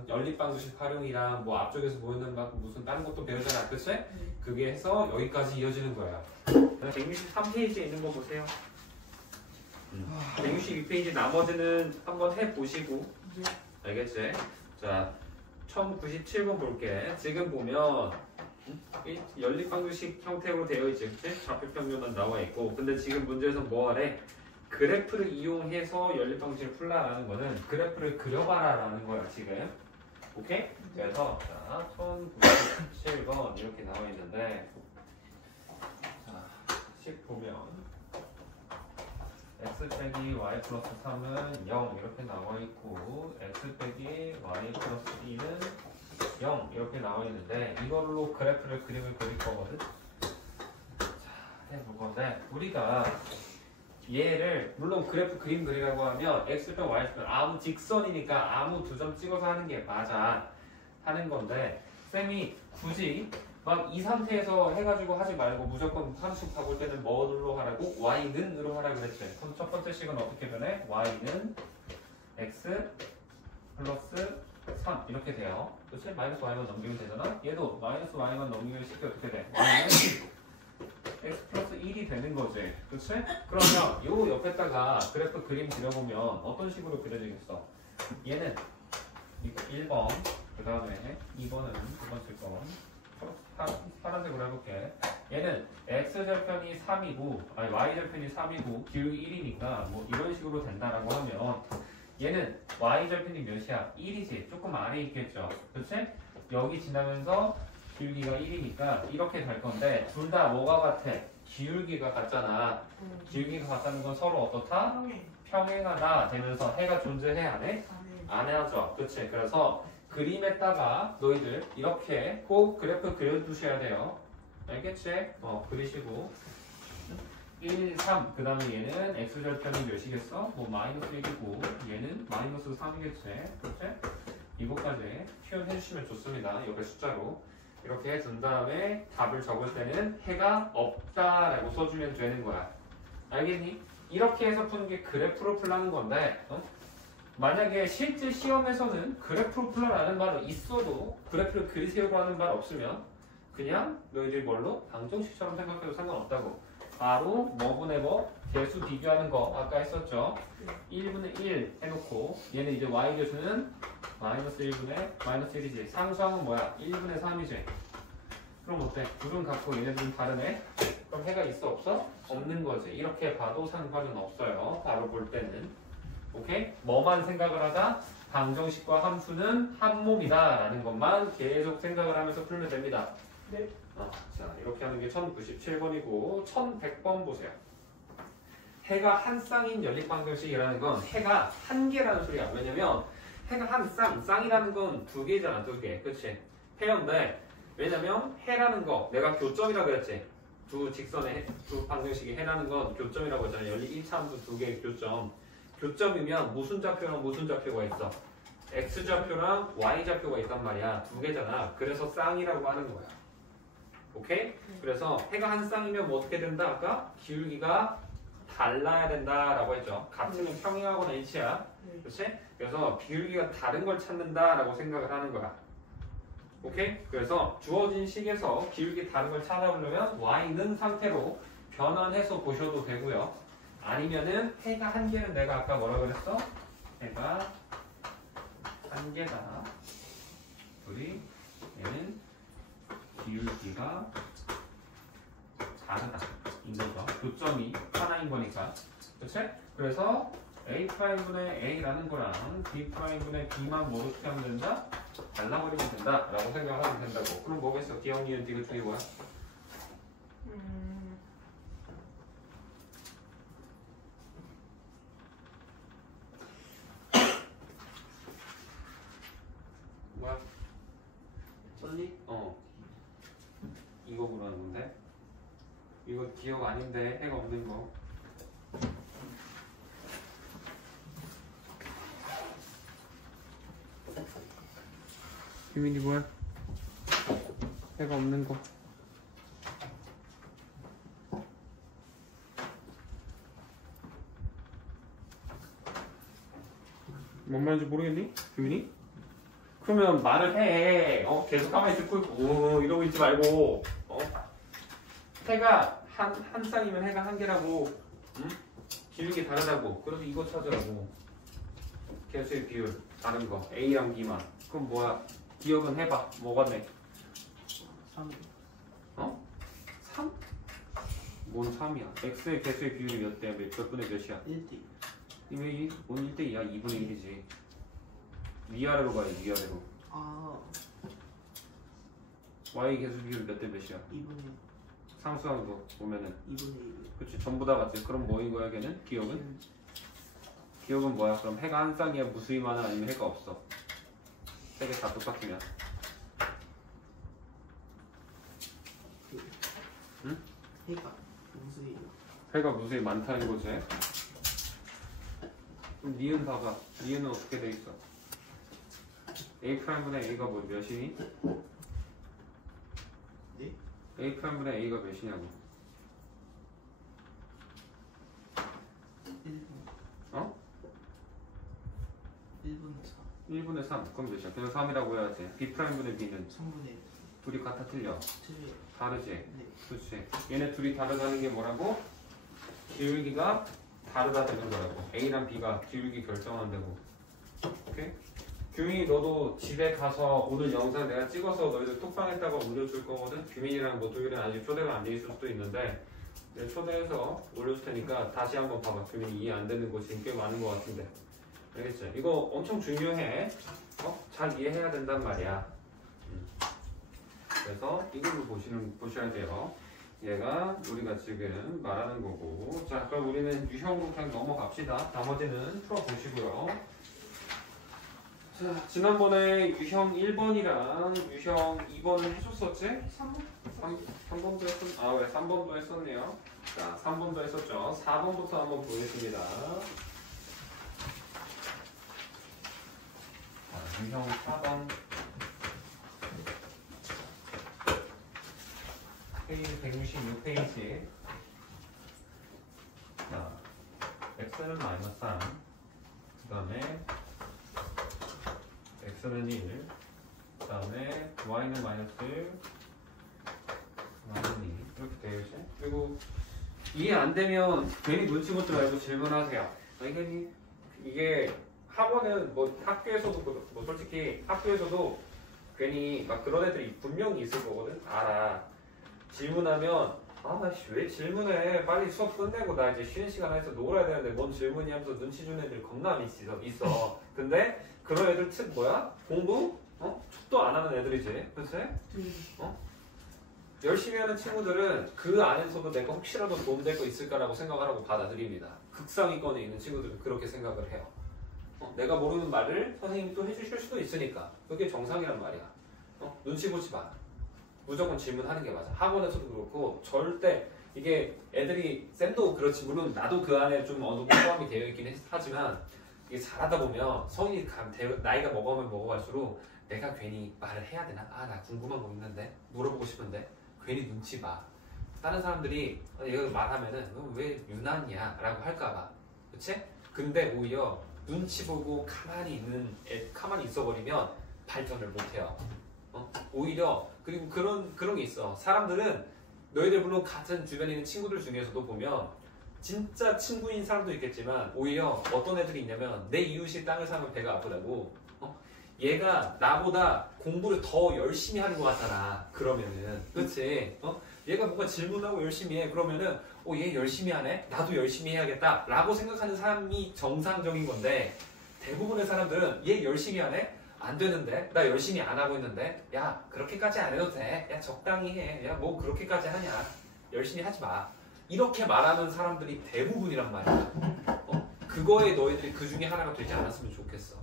연립방정식 활용이랑 뭐 앞쪽에서 보이는 막 무슨 다른 것도 배우잖아. 그치? 그게 해서 여기까지 이어지는 거야. 163페이지에 있는 거 보세요. 162페이지 나머지는 한번 해보시고 알겠지? 자, 1097번 볼게. 지금 보면 연립방정식 형태로 되어 있지, 그치? 좌표평면만 나와 있고, 근데 지금 문제에서 뭐 하래? 그래프를 이용해서 연립방정식을 풀라라는 거는 그래프를 그려봐라라는 거야 지금. 오케이? 그래서 자, 1097번 이렇게 나와 있는데, 자, 10 보면 x 빼기 y 플러스 3은 0 이렇게 나와 있고, x 빼기 y 플러스 2는 0 이렇게 나와 있는데 이걸로 그래프를 그림을 그릴 거거든. 자, 해볼 건데 우리가 얘를 물론 그래프 그림 그리라고 하면 x편 y편 아무 직선이니까 아무 두 점 찍어서 하는 게 맞아 하는 건데 쌤이 굳이 막 이 상태에서 해가지고 하지 말고 무조건 함수 바꿀 때는 뭐로 하라고? y는으로 하라 그랬지. 그럼 첫 번째 식은 어떻게 변해? y는 x 플러스 3 이렇게 돼요. 그치? 마이너스 y만 넘기면 되잖아? 얘도 마이너스 y만 넘기면 식이 어떻게 돼? y는 x 플러스 1이 되는 거지. 그치? 그러면 요 옆에다가 그래프 그림 그려보면 어떤 식으로 그려지겠어? 얘는 이거 1번, 그 다음에 2번은 두 번째 건 파란색으로 해볼게. 얘는 x절편이 3이고 아니 y절편이 3이고 기울기 1이니까 뭐 이런 식으로 된다라고 하면 얘는 y절편이 몇이야? 1이지. 조금 아래 있겠죠. 그치? 여기 지나면서 기울기가 1이니까 이렇게 될 건데 둘 다 뭐가 같아? 기울기가 같잖아. 기울기가 같다는 건 서로 어떻다? 평행하다 되면서 해가 존재해 안 해? 안 해야죠. 그치? 그래서 그림에다가 너희들 이렇게 꼭 그래프 그려두셔야 돼요. 알겠지? 그리시고 1, 3, 그 다음에 얘는 x절편이 몇이겠어? 뭐 마이너스 1이고 얘는 마이너스 3이겠지? 그렇지? 이거까지 표현해 주시면 좋습니다. 옆에 숫자로 이렇게 해준 다음에 답을 적을 때는 해가 없다라고 써주면 되는 거야. 알겠니? 이렇게 해서 푸는 게 그래프로 풀라는 건데 만약에 실제 시험에서는 그래프로 풀라라는 말은 있어도 그래프를 그리세요라는 하는 말 없으면 그냥 너희들 뭘로? 방정식처럼 생각해도 상관없다고. 바로 뭐분의 뭐? 개수 비교하는 거 아까 했었죠. 1분의 1 해놓고 얘는 이제 y교수는 마이너스 1분의 마이너스 1이지. 상수항은 뭐야? 1분의 3이지. 그럼 어때? 둘은 같고 얘네들은 다르네? 그럼 해가 있어 없어? 없는 거지. 이렇게 봐도 상관은 없어요. 바로 볼 때는. 오케이? 뭐만 생각을 하자? 방정식과 함수는 한 몸이다 라는 것만 계속 생각을 하면서 풀면 됩니다. 네. 자, 이렇게 하는 게 1097번이고 1100번 보세요. 해가 한 쌍인 연립방정식이라는 건 해가 한 개라는 소리야. 왜냐면 해가 한 쌍, 쌍이라는 건 두 개잖아, 두 개. 그치? 해인데 왜냐면 해라는 거, 내가 교점이라 그랬지? 두 직선의 두 방정식이 해라는 건 교점이라고 했잖아. 연립 1차 함수 두 개의 교점. 교점이면 무슨 좌표랑 무슨 좌표가 있어? X좌표랑 Y좌표가 있단 말이야. 두 개잖아. 그래서 쌍이라고 하는 거야. 오케이? 그래서 해가 한 쌍이면 뭐 어떻게 된다? 아까 기울기가 달라야 된다라고 했죠. 같으면 평행하거나 일치야. 그렇지? 그래서 기울기가 다른 걸 찾는다라고 생각을 하는 거야. 오케이? 그래서 주어진 식에서 기울기 다른 걸 찾아보려면 Y는 상태로 변환해서 보셔도 되고요. 아니면은 해가 한 개는 내가 아까 뭐라 그랬어? 해가 한 개다. 우리 얘는 기울기가 다르다. 인 거죠. 교점이 하나인 거니까. 그치? 그래서 A'분의 A라는 거랑 B'분의 B만 뭐 어떻게 하면 된다? 달라버리면 된다. 라고 생각하면 된다고. 그럼 뭐겠어? 기억, 니은, 디귿 중에 뭐야? 뭐야? 썼니? 이거 물었는데 이거 기억 아닌데 해가 없는 거. 유민이 뭐야? 해가 없는 거. 뭔 말인지 모르겠니? 유민이? 그러면 말을 해. 계속 가만히 듣고 있고 이러고 있지 말고. 해가 한 쌍이면 해가 한 개라고. 응? 기울기 다르다고. 그래서 이거 찾으라고. 개수의 비율 다른 거. A랑 B만. 그럼 뭐야? 기억은 해봐. 뭐가 네? 3. 3? 뭔 3이야? X의 개수의 비율이 몇 대? 몇 분의 몇이야? 1대. 이미 뭔 1대2야? 2분의 1이지. 위아래로 가야 돼. 위아래로. 아, Y 개수 비율 몇 대 몇이야? 2분의 상수한 거 보면은 2분의 1. 그치 전부 다 같지. 그럼 뭐인 거야 걔는? 기억은? 기억은 뭐야? 그럼 해가 한 쌍이야? 무수히 많아? 아니면 해가 없어? 세 개 다 똑같으면 응? 해가 무수히. 해가 무수히 많다는 거지. 그럼 니은 봐봐. 니은은 어떻게 돼 있어? A'분의 A가 뭐 몇이니? 네? A'분의 A가 몇이냐고. 1분. 1분의 4. 1분의 3. 그럼 몇이야? 그냥 3이라고 해야지. B'분의 B는 3분의 1. 둘이 같아 틀려? 틀려요. 다르지? 네. 그렇지. 얘네 둘이 다르다는 게 뭐라고? 기울기가 다르다는 거라고. A랑 B가 기울기 결정한다고. 오케이? 규민이 너도 집에 가서 오늘 영상 내가 찍어서 너희들 톡방에다가 올려줄 거거든. 규민이랑 모토기는 아직 초대가 안 돼 있을 수도 있는데 내가 초대해서 올려줄 테니까 다시 한번 봐봐. 규민이 이해 안 되는 거 지금 꽤 많은 거 같은데. 알겠지? 이거 엄청 중요해. 잘 이해해야 된단 말이야. 그래서 이걸로 보셔야 돼요. 얘가 우리가 지금 말하는 거고. 자, 그럼 우리는 유형으로 그냥 넘어갑시다. 나머지는 풀어보시고요. 자, 지난번에 유형 1번이랑 유형 2번을 해줬었지? 3번도 했었, 왜 3번도 했었네요. 자, 3번도 했었죠. 4번부터 한번 보겠습니다. 자, 유형 4번. 페이지 166페이지. 자, x는 마이너스 3. 그 다음에 x는 1. 그 다음에 y는 마이너스 1. y는 2. 이렇게 되겠지? 그리고 이해 안 되면 괜히 눈치 보지 말고 질문하세요. 이게 학원은 뭐 학교에서도 뭐 솔직히 학교에서도 괜히 막 그런 애들이 분명히 있을 거거든. 알아. 질문하면 아씨 왜 질문해? 빨리 수업 끝내고 나 이제 쉬는 시간 안에서 놀아야 되는데 뭔 질문이 하면서 눈치 주는 애들 겁나 있어. 근데 그런 애들 특 뭐야? 공부? 척도 안 하는 애들이지. 그치? 열심히 하는 친구들은 그 안에서도 내가 혹시라도 도움될 거 있을까라고 생각을 하고 받아들입니다. 극상위권에 있는 친구들은 그렇게 생각을 해요. 내가 모르는 말을 선생님이 또 해주실 수도 있으니까 그게 정상이란 말이야. 눈치 보지 마. 무조건 질문하는 게 맞아. 학원에서도 그렇고 절대 이게 애들이 쌤도 그렇지 물론 나도 그 안에 좀 어느 정도 포함이 되어 있긴 하지만 이게 잘하다 보면 성인이 나이가 먹어가면 먹어갈수록 내가 괜히 말을 해야 되나? 아, 나 궁금한 거 있는데 물어보고 싶은데 괜히 눈치 봐. 다른 사람들이 이거 말하면은 왜 유난이야? 라고 할까봐. 그치? 근데 오히려 눈치 보고 가만히 있어버리면 발전을 못해요. 오히려 그리고 그런 게 있어. 사람들은 너희들 물론 같은 주변에 있는 친구들 중에서도 보면 진짜 친구인 사람도 있겠지만 오히려 어떤 애들이 있냐면 내 이웃이 땅을 사면 배가 아프다고. 얘가 나보다 공부를 더 열심히 하는 것 같잖아. 그러면은 그렇지. 얘가 뭔가 질문하고 열심히 해. 그러면은 얘 열심히 하네? 나도 열심히 해야겠다 라고 생각하는 사람이 정상적인 건데 대부분의 사람들은 얘 열심히 하네? 안 되는데? 나 열심히 안 하고 있는데? 야 그렇게까지 안 해도 돼. 야 적당히 해. 야 뭐 그렇게까지 하냐. 열심히 하지 마. 이렇게 말하는 사람들이 대부분이란 말이야. 그거에 너희들이 그 중에 하나가 되지 않았으면 좋겠어.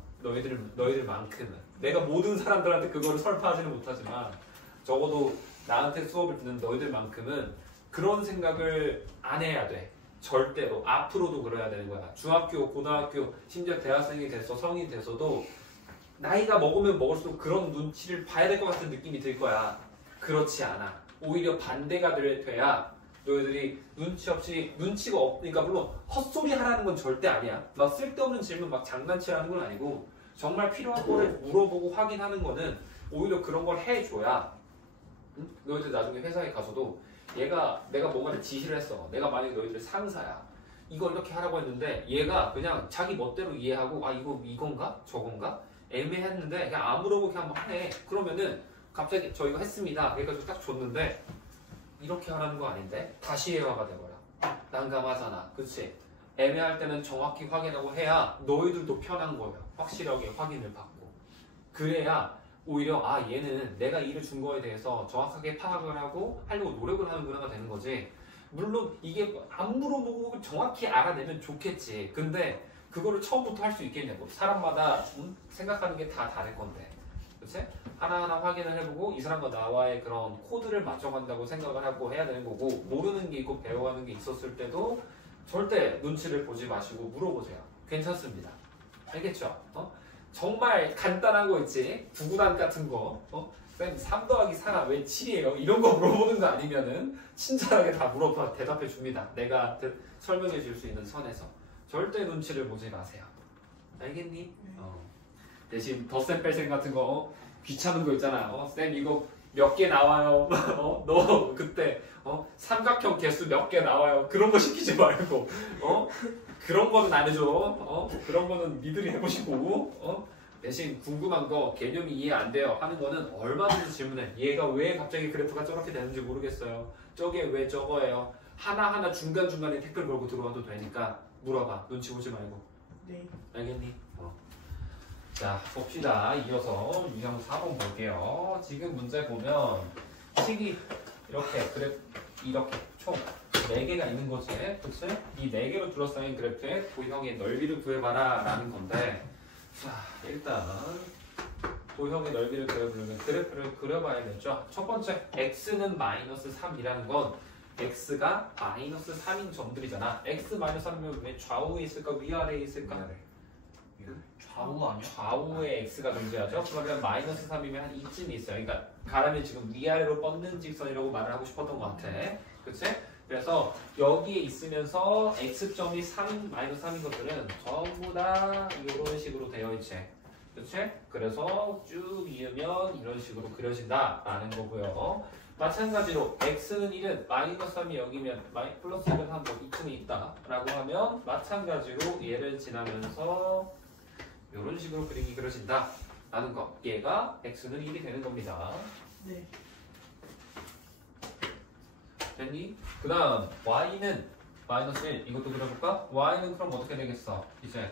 너희들만큼은. 내가 모든 사람들한테 그거를 설파하지는 못하지만 적어도 나한테 수업을 듣는 너희들만큼은 그런 생각을 안 해야 돼. 절대로. 앞으로도 그래야 되는 거야. 중학교, 고등학교, 심지어 대학생이 돼서 성인이 돼서도 나이가 먹으면 먹을수록 그런 눈치를 봐야 될 것 같은 느낌이 들 거야. 그렇지 않아. 오히려 반대가 돼야 너희들이 눈치가 없으니까 물론 헛소리 하라는 건 절대 아니야. 막 쓸데없는 질문 막 장난치라는 건 아니고 정말 필요한 거를 물어보고 확인하는 거는 오히려 그런 걸 해줘야 너희들 나중에 회사에 가서도 내가 뭔가를 지시를 했어. 내가 만약에 너희들 상사야. 이걸 이렇게 하라고 했는데 얘가 그냥 자기 멋대로 이해하고 이건가? 저건가? 애매했는데 그냥 안 물어보고 그냥 막 하네. 그러면은 갑자기 저 이거 했습니다. 그래가지고 딱 줬는데 이렇게 하라는 거 아닌데? 다시 해와가 돼버려. 난감하잖아. 그치? 애매할 때는 정확히 확인하고 해야 너희들도 편한 거야. 확실하게 확인을 받고. 그래야 오히려 얘는 내가 일을 준 거에 대해서 정확하게 파악을 하고 하려고 노력을 하는구나가 되는 거지. 물론 이게 안 물어보고 정확히 알아내면 좋겠지. 근데 그거를 처음부터 할 수 있겠냐고. 사람마다 생각하는 게 다 다를 건데. 그치? 하나하나 확인을 해보고 이 사람과 나와의 그런 코드를 맞춰간다고 생각을 하고 해야 되는 거고 모르는 게 있고 배워가는 게 있었을 때도 절대 눈치를 보지 마시고 물어보세요. 괜찮습니다. 알겠죠? 정말 간단한 거 있지? 구구단 같은 거 쌤 3 더하기 4가 왜 7이에요? 이런 거 물어보는 거 아니면은 친절하게 다 물어봐 대답해 줍니다. 내가 설명해 줄 수 있는 선에서 절대 눈치를 보지 마세요. 알겠니? 대신 덧셈 뺄셈 같은 거 귀찮은 거 있잖아. 쌤 이거 몇 개 나와요. 너 그때 삼각형 개수 몇 개 나와요. 그런 거 시키지 말고 그런 거는 안 해줘. 그런 거는 니들이 해보시고 대신 궁금한 거 개념이 이해 안 돼요 하는 거는 얼마든지 질문해. 얘가 왜 갑자기 그래프가 저렇게 되는지 모르겠어요. 저게 왜 저거예요. 하나하나 중간중간에 댓글 걸고 들어와도 되니까 물어봐. 눈치 보지 말고. 네. 알겠니? 자, 봅시다. 이어서 유형 4번 볼게요. 지금 문제 보면 식이 이렇게 총 4개가 있는 거지. 그치? 이 4개로 둘러싸인 그래프의 도형의 넓이를 구해봐라 라는 건데 자, 일단 도형의 넓이를 그려보려면 그래프를 그려봐야겠죠. 첫 번째, x는 마이너스 3이라는 건 x가 마이너스 3인 점들이잖아. x 마이너스 3이면 왜 좌우에 있을까? 위아래에 있을까? 좌우 아니야? 좌우에 x가 존재하죠. 그러면 마이너스 3이면 한 이쯤이 있어요. 그러니까 가라면 지금 위아래로 뻗는 직선이라고 말을 하고 싶었던 것 같아. 그치? 그래서 여기에 있으면서 x점이 3, 마이너스 3인 것들은 전부 다 이런 식으로 되어 있지. 그치? 그래서 쭉 이으면 이런 식으로 그려진다라는 거고요. 마찬가지로 x는 1은 마이너스 3이 여기면 플러스 1은 한 뭐 이쯤이 있다라고 하면 마찬가지로 얘를 지나면서 이런 식으로 그림이 그려진다 라는 거. 얘가 x는 1이 되는 겁니다. 네. 됐니? 그 다음 y는 마이너스 1 이것도 그려볼까? y는 그럼 어떻게 되겠어? 이제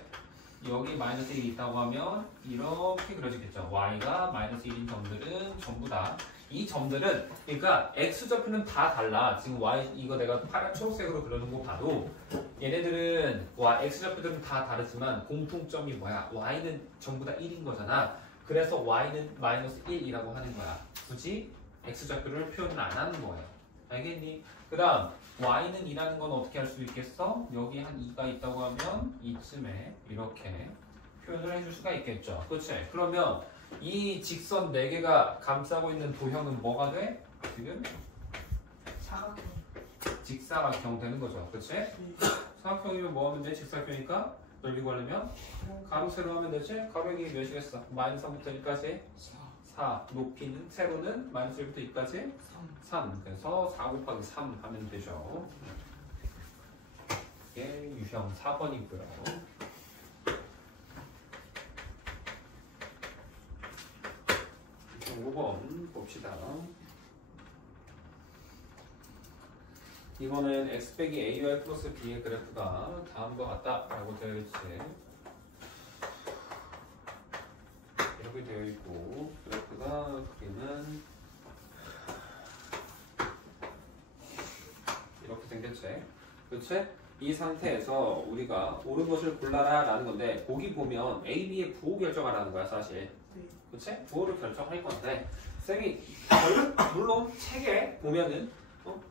여기 마이너스 1이 있다고 하면 이렇게 그려지겠죠. y가 마이너스 1인 점들은 전부 다 이 점들은 그러니까 x좌표는 다 달라. 지금 y 이거 내가 파란 초록색으로 그려놓은 거 봐도 얘네들은 x좌표들은 다 다르지만 공통점이 뭐야? y는 전부 다 1인 거잖아. 그래서 y는 마이너스 1이라고 하는 거야. 굳이 x좌표를 표현을 안 하는 거예요. 알겠니? 그 다음 y는 2라는 건 어떻게 할 수 있겠어? 여기 한 2가 있다고 하면 이쯤에 이렇게 표현을 해줄 수가 있겠죠. 그렇지? 그러면 이 직선 4개가 감싸고 있는 도형은 뭐가 돼? 지금 사각형. 직사각형 되는 거죠. 그렇지? 사각형이면 뭐 하면 돼? 직사각형이니까 넓이 구하려면 가로 세로 하면 되지? 가로이 몇이겠어? 마이너스 3부터 1까지 4. 높이는 세로는 마이너스 1부터 2까지 3. 그래서 4 곱하기 3 하면 되죠. 이게 유형 4번이고요. 유형 5번 봅시다. 이거는 x 빼기 ay 플러스 b의 그래프가 다음과 같다라고 되어 있지. 이렇게 되어 있고 그래프가 크기는 이렇게 생겼지. 그렇지? 이 상태에서 우리가 옳은 것을 골라라 라는 건데 보기 보면 A, B의 부호 결정하라는 거야 사실. 그렇지? 부호를 결정할 건데 쌤이 물론 책에 보면은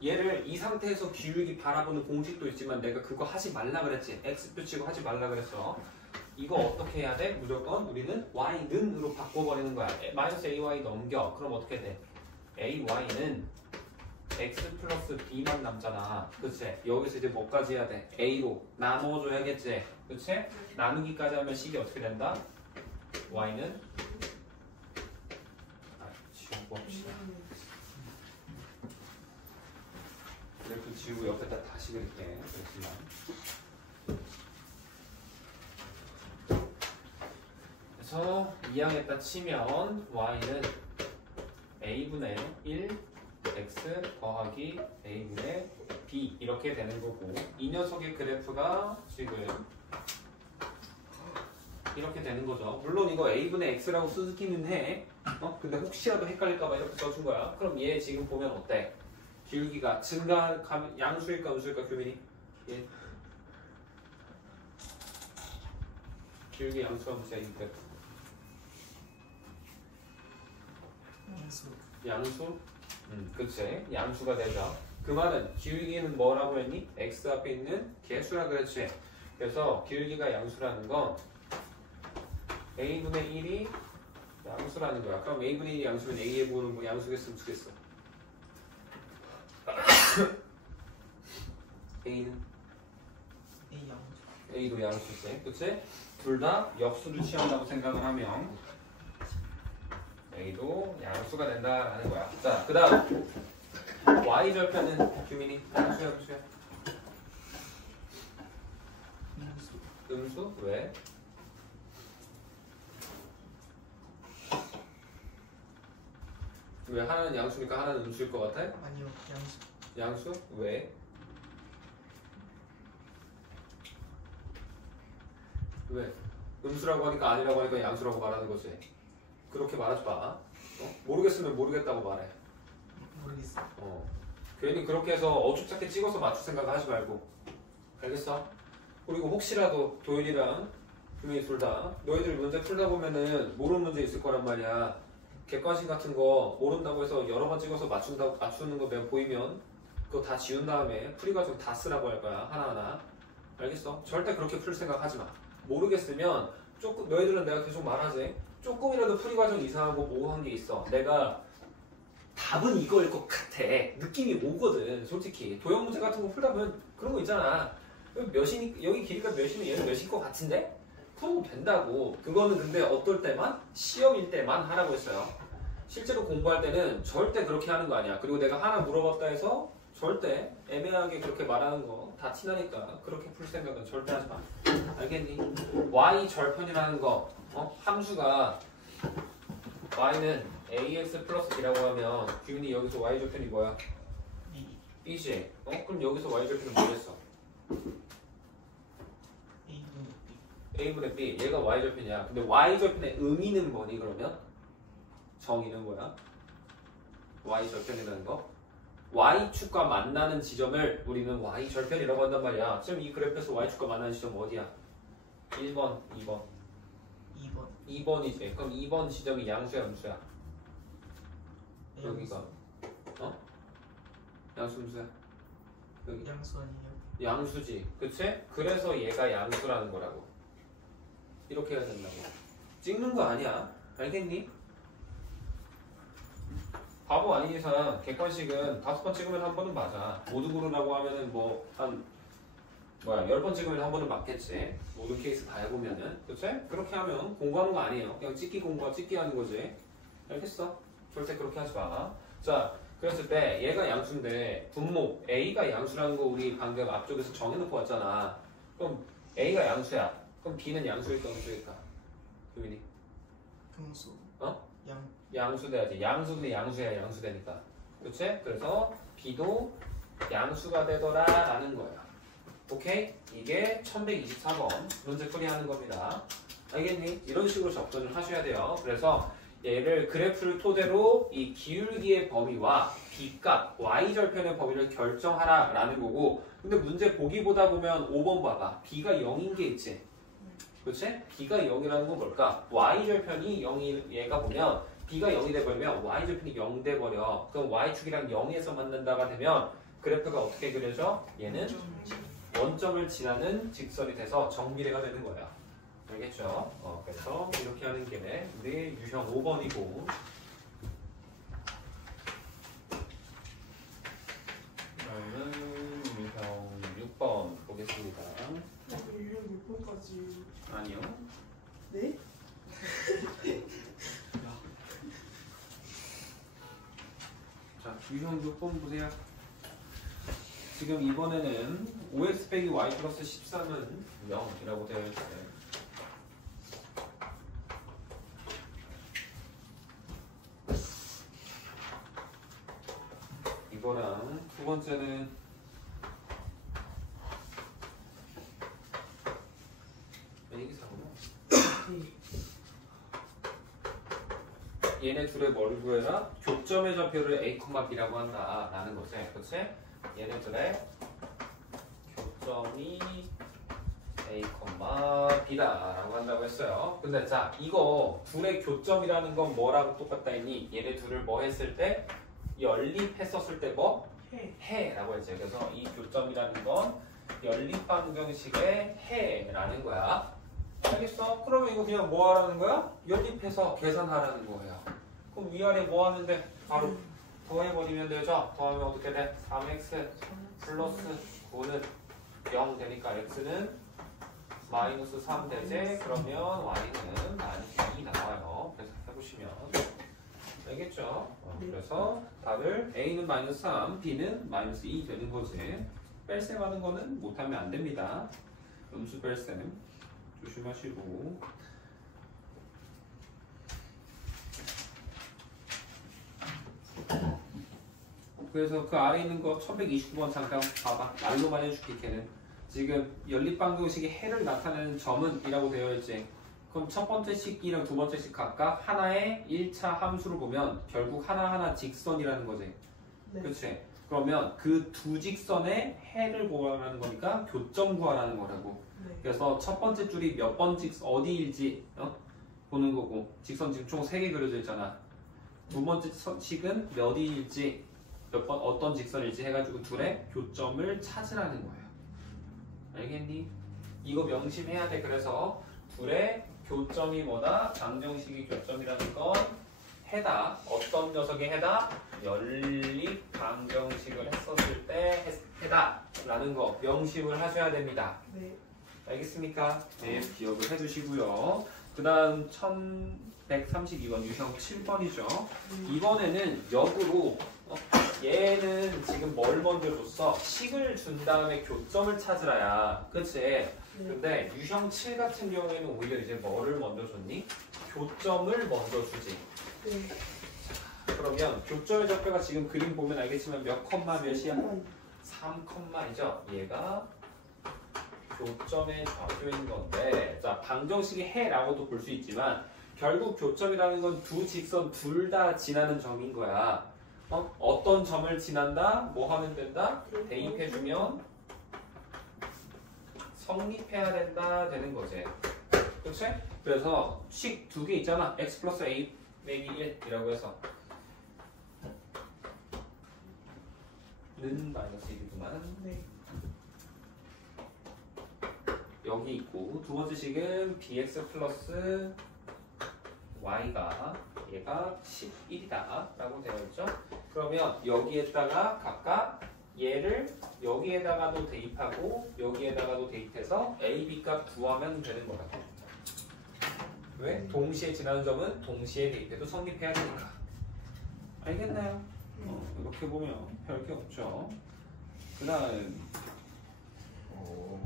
얘를 이 상태에서 기울기 바라보는 공식도 있지만 내가 그거 하지 말라 그랬지. X표 치고 하지 말라 그랬어. 이거 어떻게 해야 돼? 무조건 우리는 y는으로 바꿔버리는 거야. 마이너스 ay 넘겨. 그럼 어떻게 돼? ay는 x 플러스 b만 남잖아. 그치? 여기서 이제 뭐까지 해야 돼? a로 나눠줘야겠지. 그치? 나누기까지 하면 식이 어떻게 된다? y는 지우고 합시다. 그래프 지우고 옆에다 다시 그릴게. 그렇지만 그래서 2항에다 치면 y는 a분의 1 x 더하기 a분의 b 이렇게 되는 거고 이 녀석의 그래프가 지금 이렇게 되는 거죠. 물론 이거 a분의 x라고 쓰기는 해. 근데 혹시라도 헷갈릴까봐 이렇게 써준 거야. 그럼 얘 지금 보면 어때? 기울기가 증가하면 양수일까 음수일까 규민이? 예. 기울기 양수 음수야 이 그래프. 양수? 그치. 양수가 되죠. 그 말은 기울기는 뭐라고 했니? x 앞에 있는 개수라 그랬지. 그래서 기울기가 양수라는 건 a분의 1이 양수라는 거야. 그럼 a분의 1이 양수면 a의 부호는 뭐 양수겠어? 음수겠어? a는? A 양수. a도 양수지. 그치? 둘 다 역수를 취한다고 생각을 하면 a도 양수가 된다라는 거야. 자, 그 다음 y절편은 규민이 양수야 음수야? 음수. 음수? 왜? 왜 하나는 양수니까 하나는 음수일 것 같아? 아니요, 양수. 양수? 왜? 왜? 음수라고 하니까 아니라고 하니까 양수라고 말하는 거지. 그렇게 말하지 마. 모르겠으면 모르겠다고 말해. 모르겠어. 괜히 그렇게 해서 어줍잖게 찍어서 맞출 생각 하지 말고. 알겠어? 그리고 혹시라도 도윤이랑 규민이 둘 다 너희들 문제 풀다 보면은 모르는 문제 있을 거란 말이야. 객관식 같은 거 모른다고 해서 여러 번 찍어서 맞추는 거 내가 보이면 그거 다 지운 다음에 풀이 과정 다 쓰라고 할 거야. 하나하나. 알겠어? 절대 그렇게 풀 생각 하지 마. 모르겠으면 조금 너희들은 내가 계속 말하지. 조금이라도 풀이 과정 이상하고 모호한 게 있어. 내가 답은 이거일 것 같아. 느낌이 오거든. 솔직히 도형 문제 같은 거 풀다 보면 그런 거 있잖아. 여기 길이가 몇이면 얘는 몇일 것 같은데? 풀어도 된다고. 그거는 근데 어떨 때만? 시험일 때만 하라고 했어요. 실제로 공부할 때는 절대 그렇게 하는 거 아니야. 그리고 내가 하나 물어봤다 해서 절대 애매하게 그렇게 말하는 거 다 티나니까 그렇게 풀 생각은 절대 하지 마. 알겠니? y 절편이라는 거 함수가 y는 ax 플러스 b라고 하면 규민이 여기서 y 절편이 뭐야? b지? 그럼 여기서 y 절편은 뭐겠어? A분의 B 얘가 Y절편이야. 근데 Y절편의 의미는 뭐니 그러면? 정의는 뭐야? Y절편이라는 거 Y축과 만나는 지점을 우리는 Y절편이라고 한단 말이야. 지금 이 그래프에서 Y축과 만나는 지점 어디야? 1번, 2번 2번 2번이지. 그럼 2번 지점이 양수야 음수야? 여기가 양수 음수야? 여기 양수 아니에요? 양수지. 그치? 그래서 얘가 양수라는 거라고. 이렇게 해야 된다고. 찍는 거 아니야. 알겠니? 바보 아닌 이상 객관식은 5번 찍으면 한 번은 맞아. 모두 고르라고 하면은 뭐 한 10번 찍으면 한 번은 맞겠지. 모든 케이스 다 해보면은. 그치? 그렇게 하면 공부하는 거 아니에요. 그냥 찍기 공부와 찍기 하는 거지. 알겠어? 절대 그렇게 하지 마. 자, 그랬을 때 얘가 양수인데 분모 A가 양수라는 거 우리 방금 앞쪽에서 정해놓고 왔잖아. 그럼 A가 양수야. 그럼 B는 양수일까 음수일까? 교민이 음수 어? 양 양수 돼야지. 양수인데 양수야 양수되니까. 그치? 그래서 B도 양수가 되더라 라는 거야. 오케이? 이게 1124번 문제풀이 하는 겁니다. 알겠니? 이런 식으로 접근을 하셔야 돼요. 그래서 얘를 그래프를 토대로 이 기울기의 범위와 B값, Y절편의 범위를 결정하라 라는 거고 근데 문제 보기보다 보면 5번 봐봐. B가 0인 게 있지. 그치? B가 0이라는 건 뭘까? Y절편이 0이 얘가 보면 B가 0이 돼버리면 Y절편이 0 돼버려. 그럼 Y축이랑 0에서 만난다가 되면 그래프가 어떻게 그려져? 얘는 원점을 지나는 직선이 돼서 정비례가 되는 거야. 알겠죠? 그래서 이렇게 하는 게 우리 유형 5번이고 그러면 유형 6번 보겠습니다. 유형 6번까지 아니요. 네? 자, 유형 6번 보세요. 지금 이번에는 5x 빼기 y 플러스 13은 0이라고 되어 있어요. 이거랑 두 번째는 얘기사구나. 얘네 둘의 뭘 구해라? 교점의 좌표를 a, b라고 한다 라는 거지. 그치? 얘네들의 교점이 a, b다 라고 한다고 했어요. 근데 자, 이거 둘의 교점이라는 건 뭐라고 똑같다 했니? 얘네 둘을 뭐 했을 때? 연립했었을 때 뭐? 해 라고 했지. 그래서 이 교점이라는 건 연립방정식의 해라는 거야. 알겠어? 그러면 이거 그냥 뭐 하라는 거야? 연립해서 계산하라는 거예요. 그럼 위아래 뭐 하는데? 바로 더해버리면 되죠? 더하면 어떻게 돼? 3x 플러스 9는 0 되니까 x는 마이너스 3 되지? 그러면 y는 마이너스 2 나와요. 그래서 해보시면 알겠죠? 그래서 답을 a는 마이너스 3, b는 마이너스 2 되는 거지. 뺄셈 하는 거는 못하면 안 됩니다. 음수 뺄셈 조심하시고. 그래서 그 아래 있는 거 1129번 잠깐 봐봐. 말로만 해줄게. 걔는 지금 연립방정식이 해를 나타내는 점은 이라고 되어 있지. 그럼 첫 번째 식이랑 두 번째 식 각각 하나의 1차 함수를 보면 결국 하나하나 직선이라는 거지. 네. 그렇지? 그러면 그 두 직선의 해를 구하라는 거니까 교점 구하라는 거라고. 네. 그래서 첫 번째 줄이 몇 번 직선 어디일지 보는 거고, 직선 지금 총 3개 그려져 있잖아. 두 번째 식은 몇 위일지, 몇 번 어떤 직선일지 해가지고 둘의 교점을 찾으라는 거예요. 알겠니? 이거 명심해야 돼. 그래서 둘의 교점이 뭐다? 방정식의 교점이라는 건 해다. 어떤 녀석의 해다? 연립 방정식을 했었을 때 해다 라는 거 명심을 하셔야 됩니다. 네. 알겠습니까? 네, 기억을 해주시고요. 그 다음 1132번 유형 7번이죠. 이번에는 역으로 얘는 지금 뭘 먼저 줬어? 식을 준 다음에 교점을 찾으라야. 그치? 근데 유형 7 같은 경우에는 오히려 이제 뭐를 먼저 줬니? 교점을 먼저 주지. 네. 그러면 교점의 좌표가 지금 그림 보면 알겠지만 몇 컴마 몇이야? 3컴마이죠. 얘가 교점의 좌표인 건데, 자 방정식이 해라고도 볼 수 있지만 결국 교점이라는 건 두 직선 둘 다 지나는 점인 거야. 어떤 점을 지난다? 뭐 하면 된다? 대입해주면 성립해야 된다 되는 거지. 그렇지? 그래서 식 두 개 있잖아. x 플러스 a 빼기 1이라고 해서 는 마이너스 1이구만. 네. 여기 있고 두 번째 식은 bx 플러스 y가 얘가 11이다 라고 되어 있죠. 그러면 여기에다가 각각 얘를 여기에다가도 대입하고 여기에다가도 대입해서 a, b 값 구하면 되는 거다. 왜? 동시에 지나는 점은 동시에 대입해도 성립해야 되니까. 알겠나요? 이렇게 보면 별게 없죠. 그 다음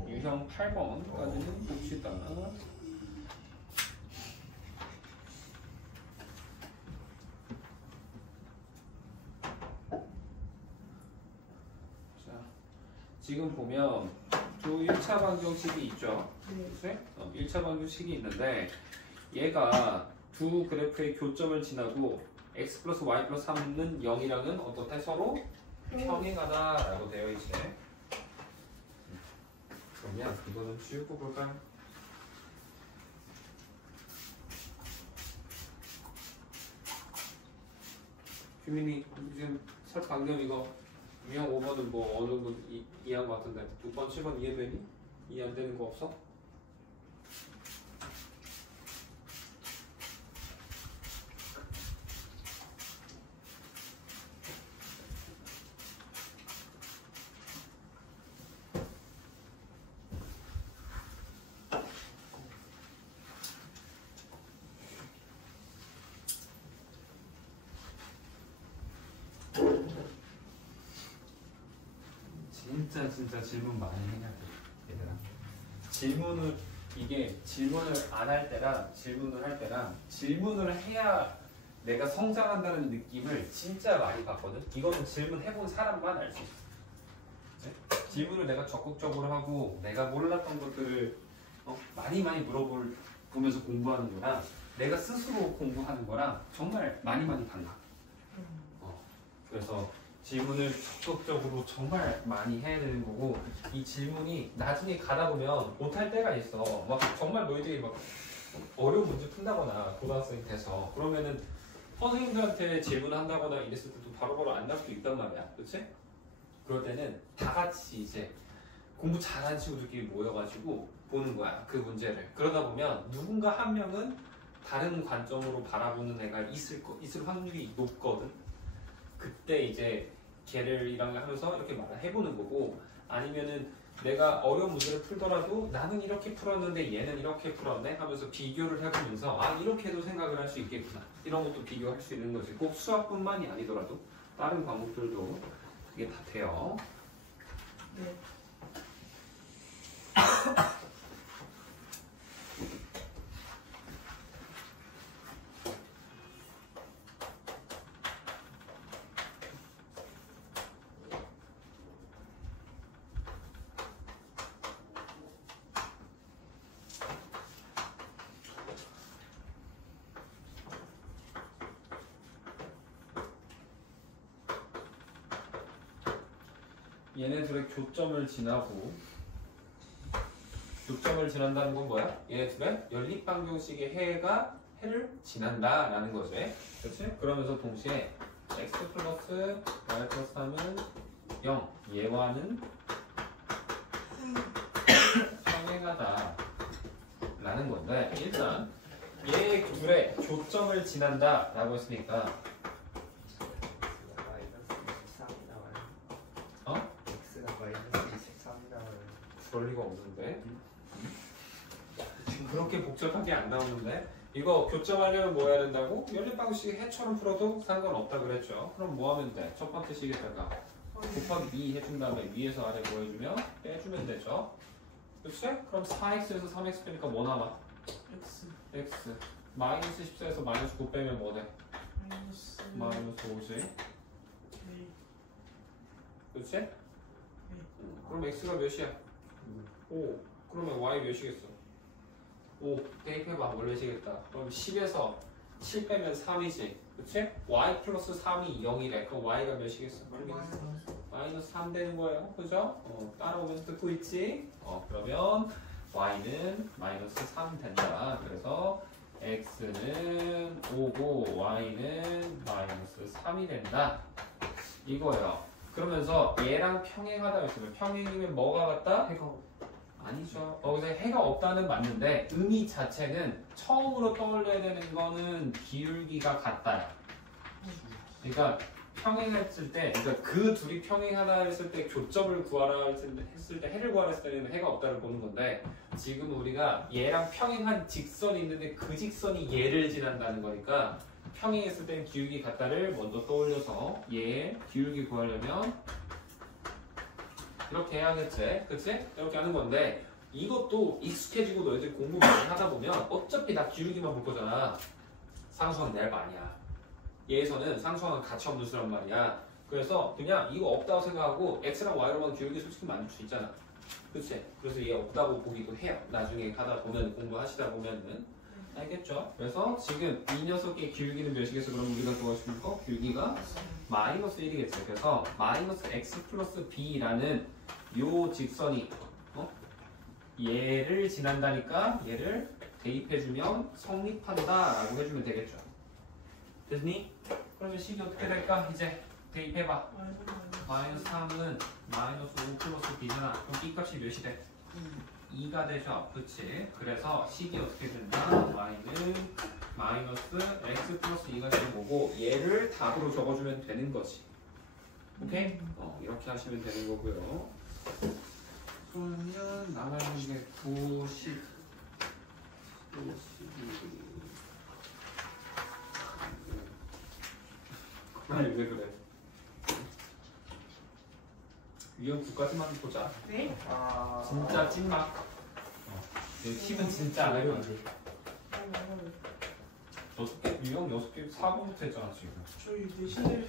유형 8번까지는 봅시다. 자, 지금 보면 두 1차 방정식이 있죠. 네. 1차 방정식이 있는데 얘가 두 그래프의 교점을 지나고 x 플러스 y 플러스 3는 0이랑은 어떻다? 서로 평행하다 라고 되어 있지. 그러면 이거는 지우고 볼까요? 규민이 지금 방금 이거 유형 5번은 뭐 어느 정도 이해한 것 같은데 6번, 7번 이해되니? 이해 안 되는 거 없어? 진짜 질문 많이 해야 돼, 얘들아. 이게 질문을 안 할 때랑 질문을 할 때랑 질문을 해야 내가 성장한다는 느낌을 진짜 많이 받거든. 이거는 질문 해본 사람만 알 수 있어. 네? 질문을 내가 적극적으로 하고 내가 몰랐던 것들을 많이 물어보면서 공부하는 거랑 내가 스스로 공부하는 거랑 정말 많이 달라. 그래서 질문을 적극적으로 정말 많이 해야 되는 거고, 이 질문이 나중에 가다 보면 못할 때가 있어. 막 정말 너희들이 막 어려운 문제 푼다거나 고등학생이 돼서 그러면은 선생님들한테 질문한다거나 이랬을 때도 바로바로 안 날 수도 있단 말이야. 그치? 그럴 때는 다 같이 이제 공부 잘하는 친구들끼리 모여가지고 보는 거야, 그 문제를. 그러다 보면 누군가 한 명은 다른 관점으로 바라보는 애가 있을 확률이 높거든. 그때 이제 걔들이랑 하면서 이렇게 말을 해보는 거고, 아니면은 내가 어려운 문제를 풀더라도 나는 이렇게 풀었는데 얘는 이렇게 풀었네 하면서 비교를 해보면서 아 이렇게도 생각을 할 수 있겠구나, 이런 것도 비교할 수 있는 거지. 꼭 수학뿐만이 아니더라도 다른 과목들도 그게 다 돼요. 네. 얘네들의 교점을 지나고, 교점을 지난다는 건 뭐야? 얘네들의 연립방정식의 해를 지난다 라는 거지. 그렇지? 그러면서 동시에 x 플러스 y 플러스 3은 0, 얘와는 평행하다 라는 건데, 일단 얘 둘의 교점을 지난다 라고 했으니까 그럴 리가 없는데, 지금 그렇게 복잡하게 안 나오는데. 이거 교점하려면 뭐 해야 된다고? 연립방정식 해처럼 풀어도 상관없다 그랬죠. 그럼 뭐 하면 돼? 첫 번째 식에다가 곱하기 2 해준 다음에 위에서 아래 뭐 해주면 빼주면 되죠. 그치? 그럼 4x에서 3x 빼니까 뭐 남아? x 마이너스 14에서 마이너스 9 빼면 뭐 돼? 마이너스 5지. 네. 그치? 그럼 x가 몇이야? 5. 그러면 y 몇이겠어? 5 대입해봐. 뭘 몇이겠다? 그럼 10에서 7 빼면 3이지. 그치? y 플러스 3이 0이래. 그럼 y가 몇이겠어? 마이너스 3 되는 거예요. 그죠? 따라오면서 듣고 있지? 그러면 y는 마이너스 3 된다. 그래서 x는 5고 y는 마이너스 3이 된다. 이거예요. 그러면서 얘랑 평행하다 했으면 평행이면 뭐가 같다? 해가 아니죠. 거기서 해가 없다는 맞는데 의미 자체는 처음으로 떠올려야 되는 거는 기울기가 같다야. 그러니까 평행했을 때, 그러니까 그 둘이 평행하다 했을 때 교점을 구하라 했을 때 해를 구하라 했을 때는 해가 없다를 보는 건데 지금 우리가 얘랑 평행한 직선이 있는데 그 직선이 얘를 지난다는 거니까 평행했을 땐 기울기 같다를 먼저 떠올려서 얘 기울기 구하려면 이렇게 해야겠지? 그치? 이렇게 하는 건데 이것도 익숙해지고 너희들 공부 많이 하다 보면 어차피 다 기울기만 볼 거잖아. 상수항 낼 거 아니야. 얘에서는 상수항은 가치 없는 수란 말이야. 그래서 그냥 이거 없다고 생각하고 x랑 y로만 기울기 솔직히 만들 수 있잖아. 그치? 그래서 얘 없다고 보기도 해요. 나중에 하다 보면 공부하시다 보면은 알겠죠? 그래서 지금 이 녀석의 기울기는 몇이겠어? 그럼 우리가 구하실 거? 기울기가 마이너스 1이겠죠. 그래서 마이너스 x 플러스 b라는 요 직선이 얘를 지난다니까 얘를 대입해주면 성립한다라고 해주면 되겠죠. 됐니? 그러면 식이 어떻게 될까? 이제 대입해봐. 마이너스 3은 마이너스 5 플러스 b잖아. 그럼 b 값이 몇이 돼? 2가 되죠. 그치? 그래서 식이 어떻게 된다? y는 마이너스 x 플러스 2가 되는 거고 얘를 답으로 적어주면 되는 거지. 오케이? 이렇게 하시면 되는 거고요. 그러면 나가는 게 90, 12. 아니 왜 그래? 위험 9까지만 보자. 네? 진짜 찐막. 팁은 진짜 안 해요. 6개, 유형 6개 4번부터 했잖아 지금. 저희 내신을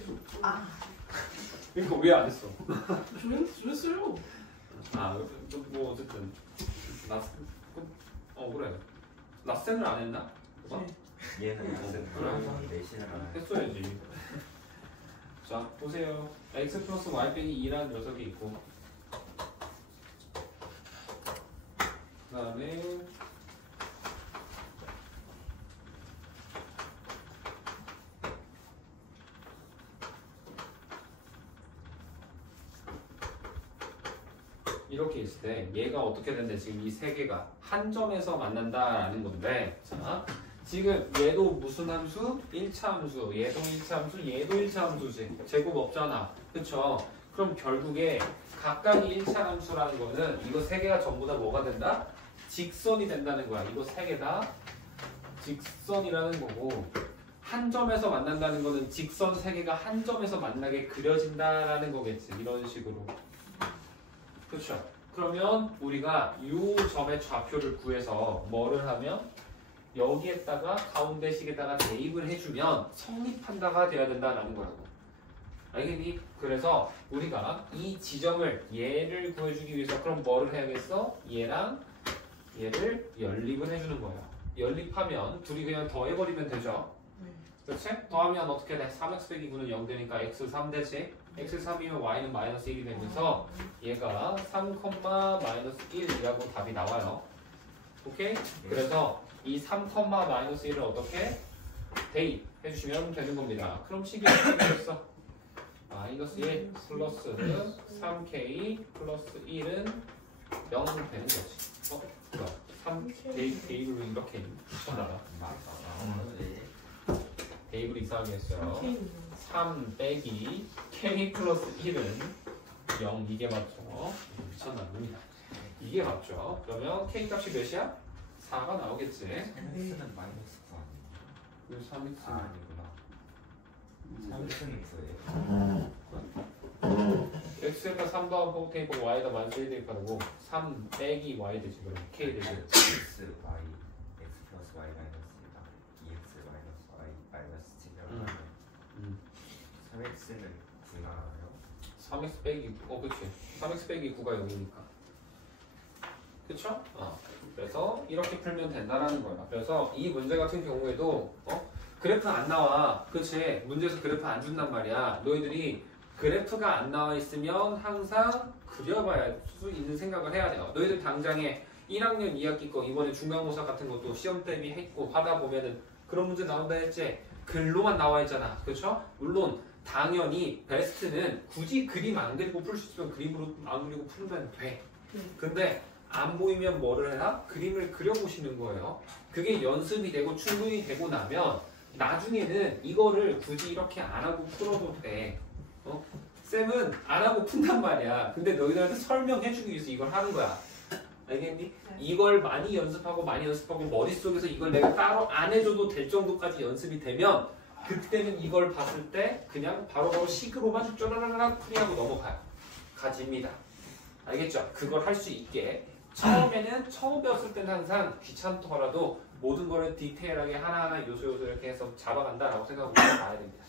그러니까 왜 안 했어? 저였어요. 뭐 어쨌든 그래. 라센을 안 했나? 그거? 얘는 그래. 내신을 안 해. 했어야지. 자 보세요. x 플러스 y 빼기 2라는 녀석이 있고 그 다음에 이렇게 있을 때 얘가 어떻게 된대? 지금 이 세 개가 한 점에서 만난다라는 건데 자 지금 얘도 무슨 함수? 1차 함수 얘도 1차 함수 얘도 1차 함수지 제곱 없잖아 그쵸? 그럼 결국에 각각이 1차 함수라는 거는 이거 세 개가 전부 다 뭐가 된다? 직선이 된다는 거야 이거 세 개 다 직선이라는 거고 한 점에서 만난다는 거는 직선 세 개가 한 점에서 만나게 그려진다라는 거겠지 이런 식으로 그렇죠. 그러면 우리가 이 점의 좌표를 구해서 뭐를 하면 여기에다가 가운데식에다가 대입을 해주면 성립한다가 돼야 된다라는 거라고. 알겠니? 그래서 우리가 이 지점을 얘를 구해주기 위해서 그럼 뭐를 해야겠어? 얘랑 얘를 연립을 해주는 거야. 연립하면 둘이 그냥 더해버리면 되죠. 그렇지? 더하면 어떻게 돼? 3x 빼기 9는 0 되니까 x 3 되지? x 3이면 y는 마이너스 1이 되면서 얘가 3, 마이너스 1이라고 답이 나와요. 오케이? 그래서 이 3, 마이너스 1을 어떻게? 대입해 주시면 되는 겁니다. 그럼 식이 어떻게 되겠어? 마이너스 1 플러스 3k 플러스 1은 0 되는 거지. 뭐야? 3 대입으로 이렇게 붙여놔라. 대입을 이상하게 했어요. 3 빼기 k 플러스 1은 0 이게 맞죠? 미쳤나봅니다. 이게 맞죠? 그러면 k 값이 몇이야? 4가 나오겠지? 3x는 마이너스가 아니에요. 왜 3x? 아니구나. 3x는 있어요. x에다 3 더하고 대입하고 y에다 마이너스 1 대입하고 3 빼기 y 되지 그럼 k 되지 x, y, x 플러스 y 마이너스 2x 마이너스 y 마이너스 7이라고 3x는 9 나와요. 3x 빼기 그치 3x 빼기 9가 0이니까 그치? 그쵸? 그래서 이렇게 풀면 된다라는 거야. 그래서 이 문제 같은 경우에도 그래프 안 나와. 그치? 문제에서 그래프 안 준단 말이야. 너희들이 그래프가 안 나와 있으면 항상 그려봐야 수 있는 생각을 해야 돼요. 너희들 당장에 1학년 2학기 거 이번에 중간고사 같은 것도 시험 대비 했고 하다 보면은 그런 문제 나온다 했지? 글로만 나와 있잖아. 그쵸? 물론 당연히 베스트는 굳이 그림 안 그리고 풀 수 있으면 그림으로 안 그리고 풀면 돼. 근데 안 보이면 뭐를 해라? 그림을 그려보시는 거예요. 그게 연습이 되고 충분히 되고 나면 나중에는 이거를 굳이 이렇게 안 하고 풀어도 돼. 쌤은 안 하고 푼단 말이야. 근데 너희들한테 설명해주기 위해서 이걸 하는 거야. 알겠니? 네. 이걸 많이 연습하고 머릿속에서 이걸 내가 따로 안 해줘도 될 정도까지 연습이 되면 그때는 이걸 봤을 때 그냥 바로바로 식으로만 쪼라라락 풀이하고 넘어가요. 가집니다. 알겠죠? 그걸 할 수 있게 처음에는 처음 배웠을 때는 항상 귀찮더라도 모든 거를 디테일하게 하나하나 요소 이렇게 해서 잡아간다라고 생각하고 가야 됩니다.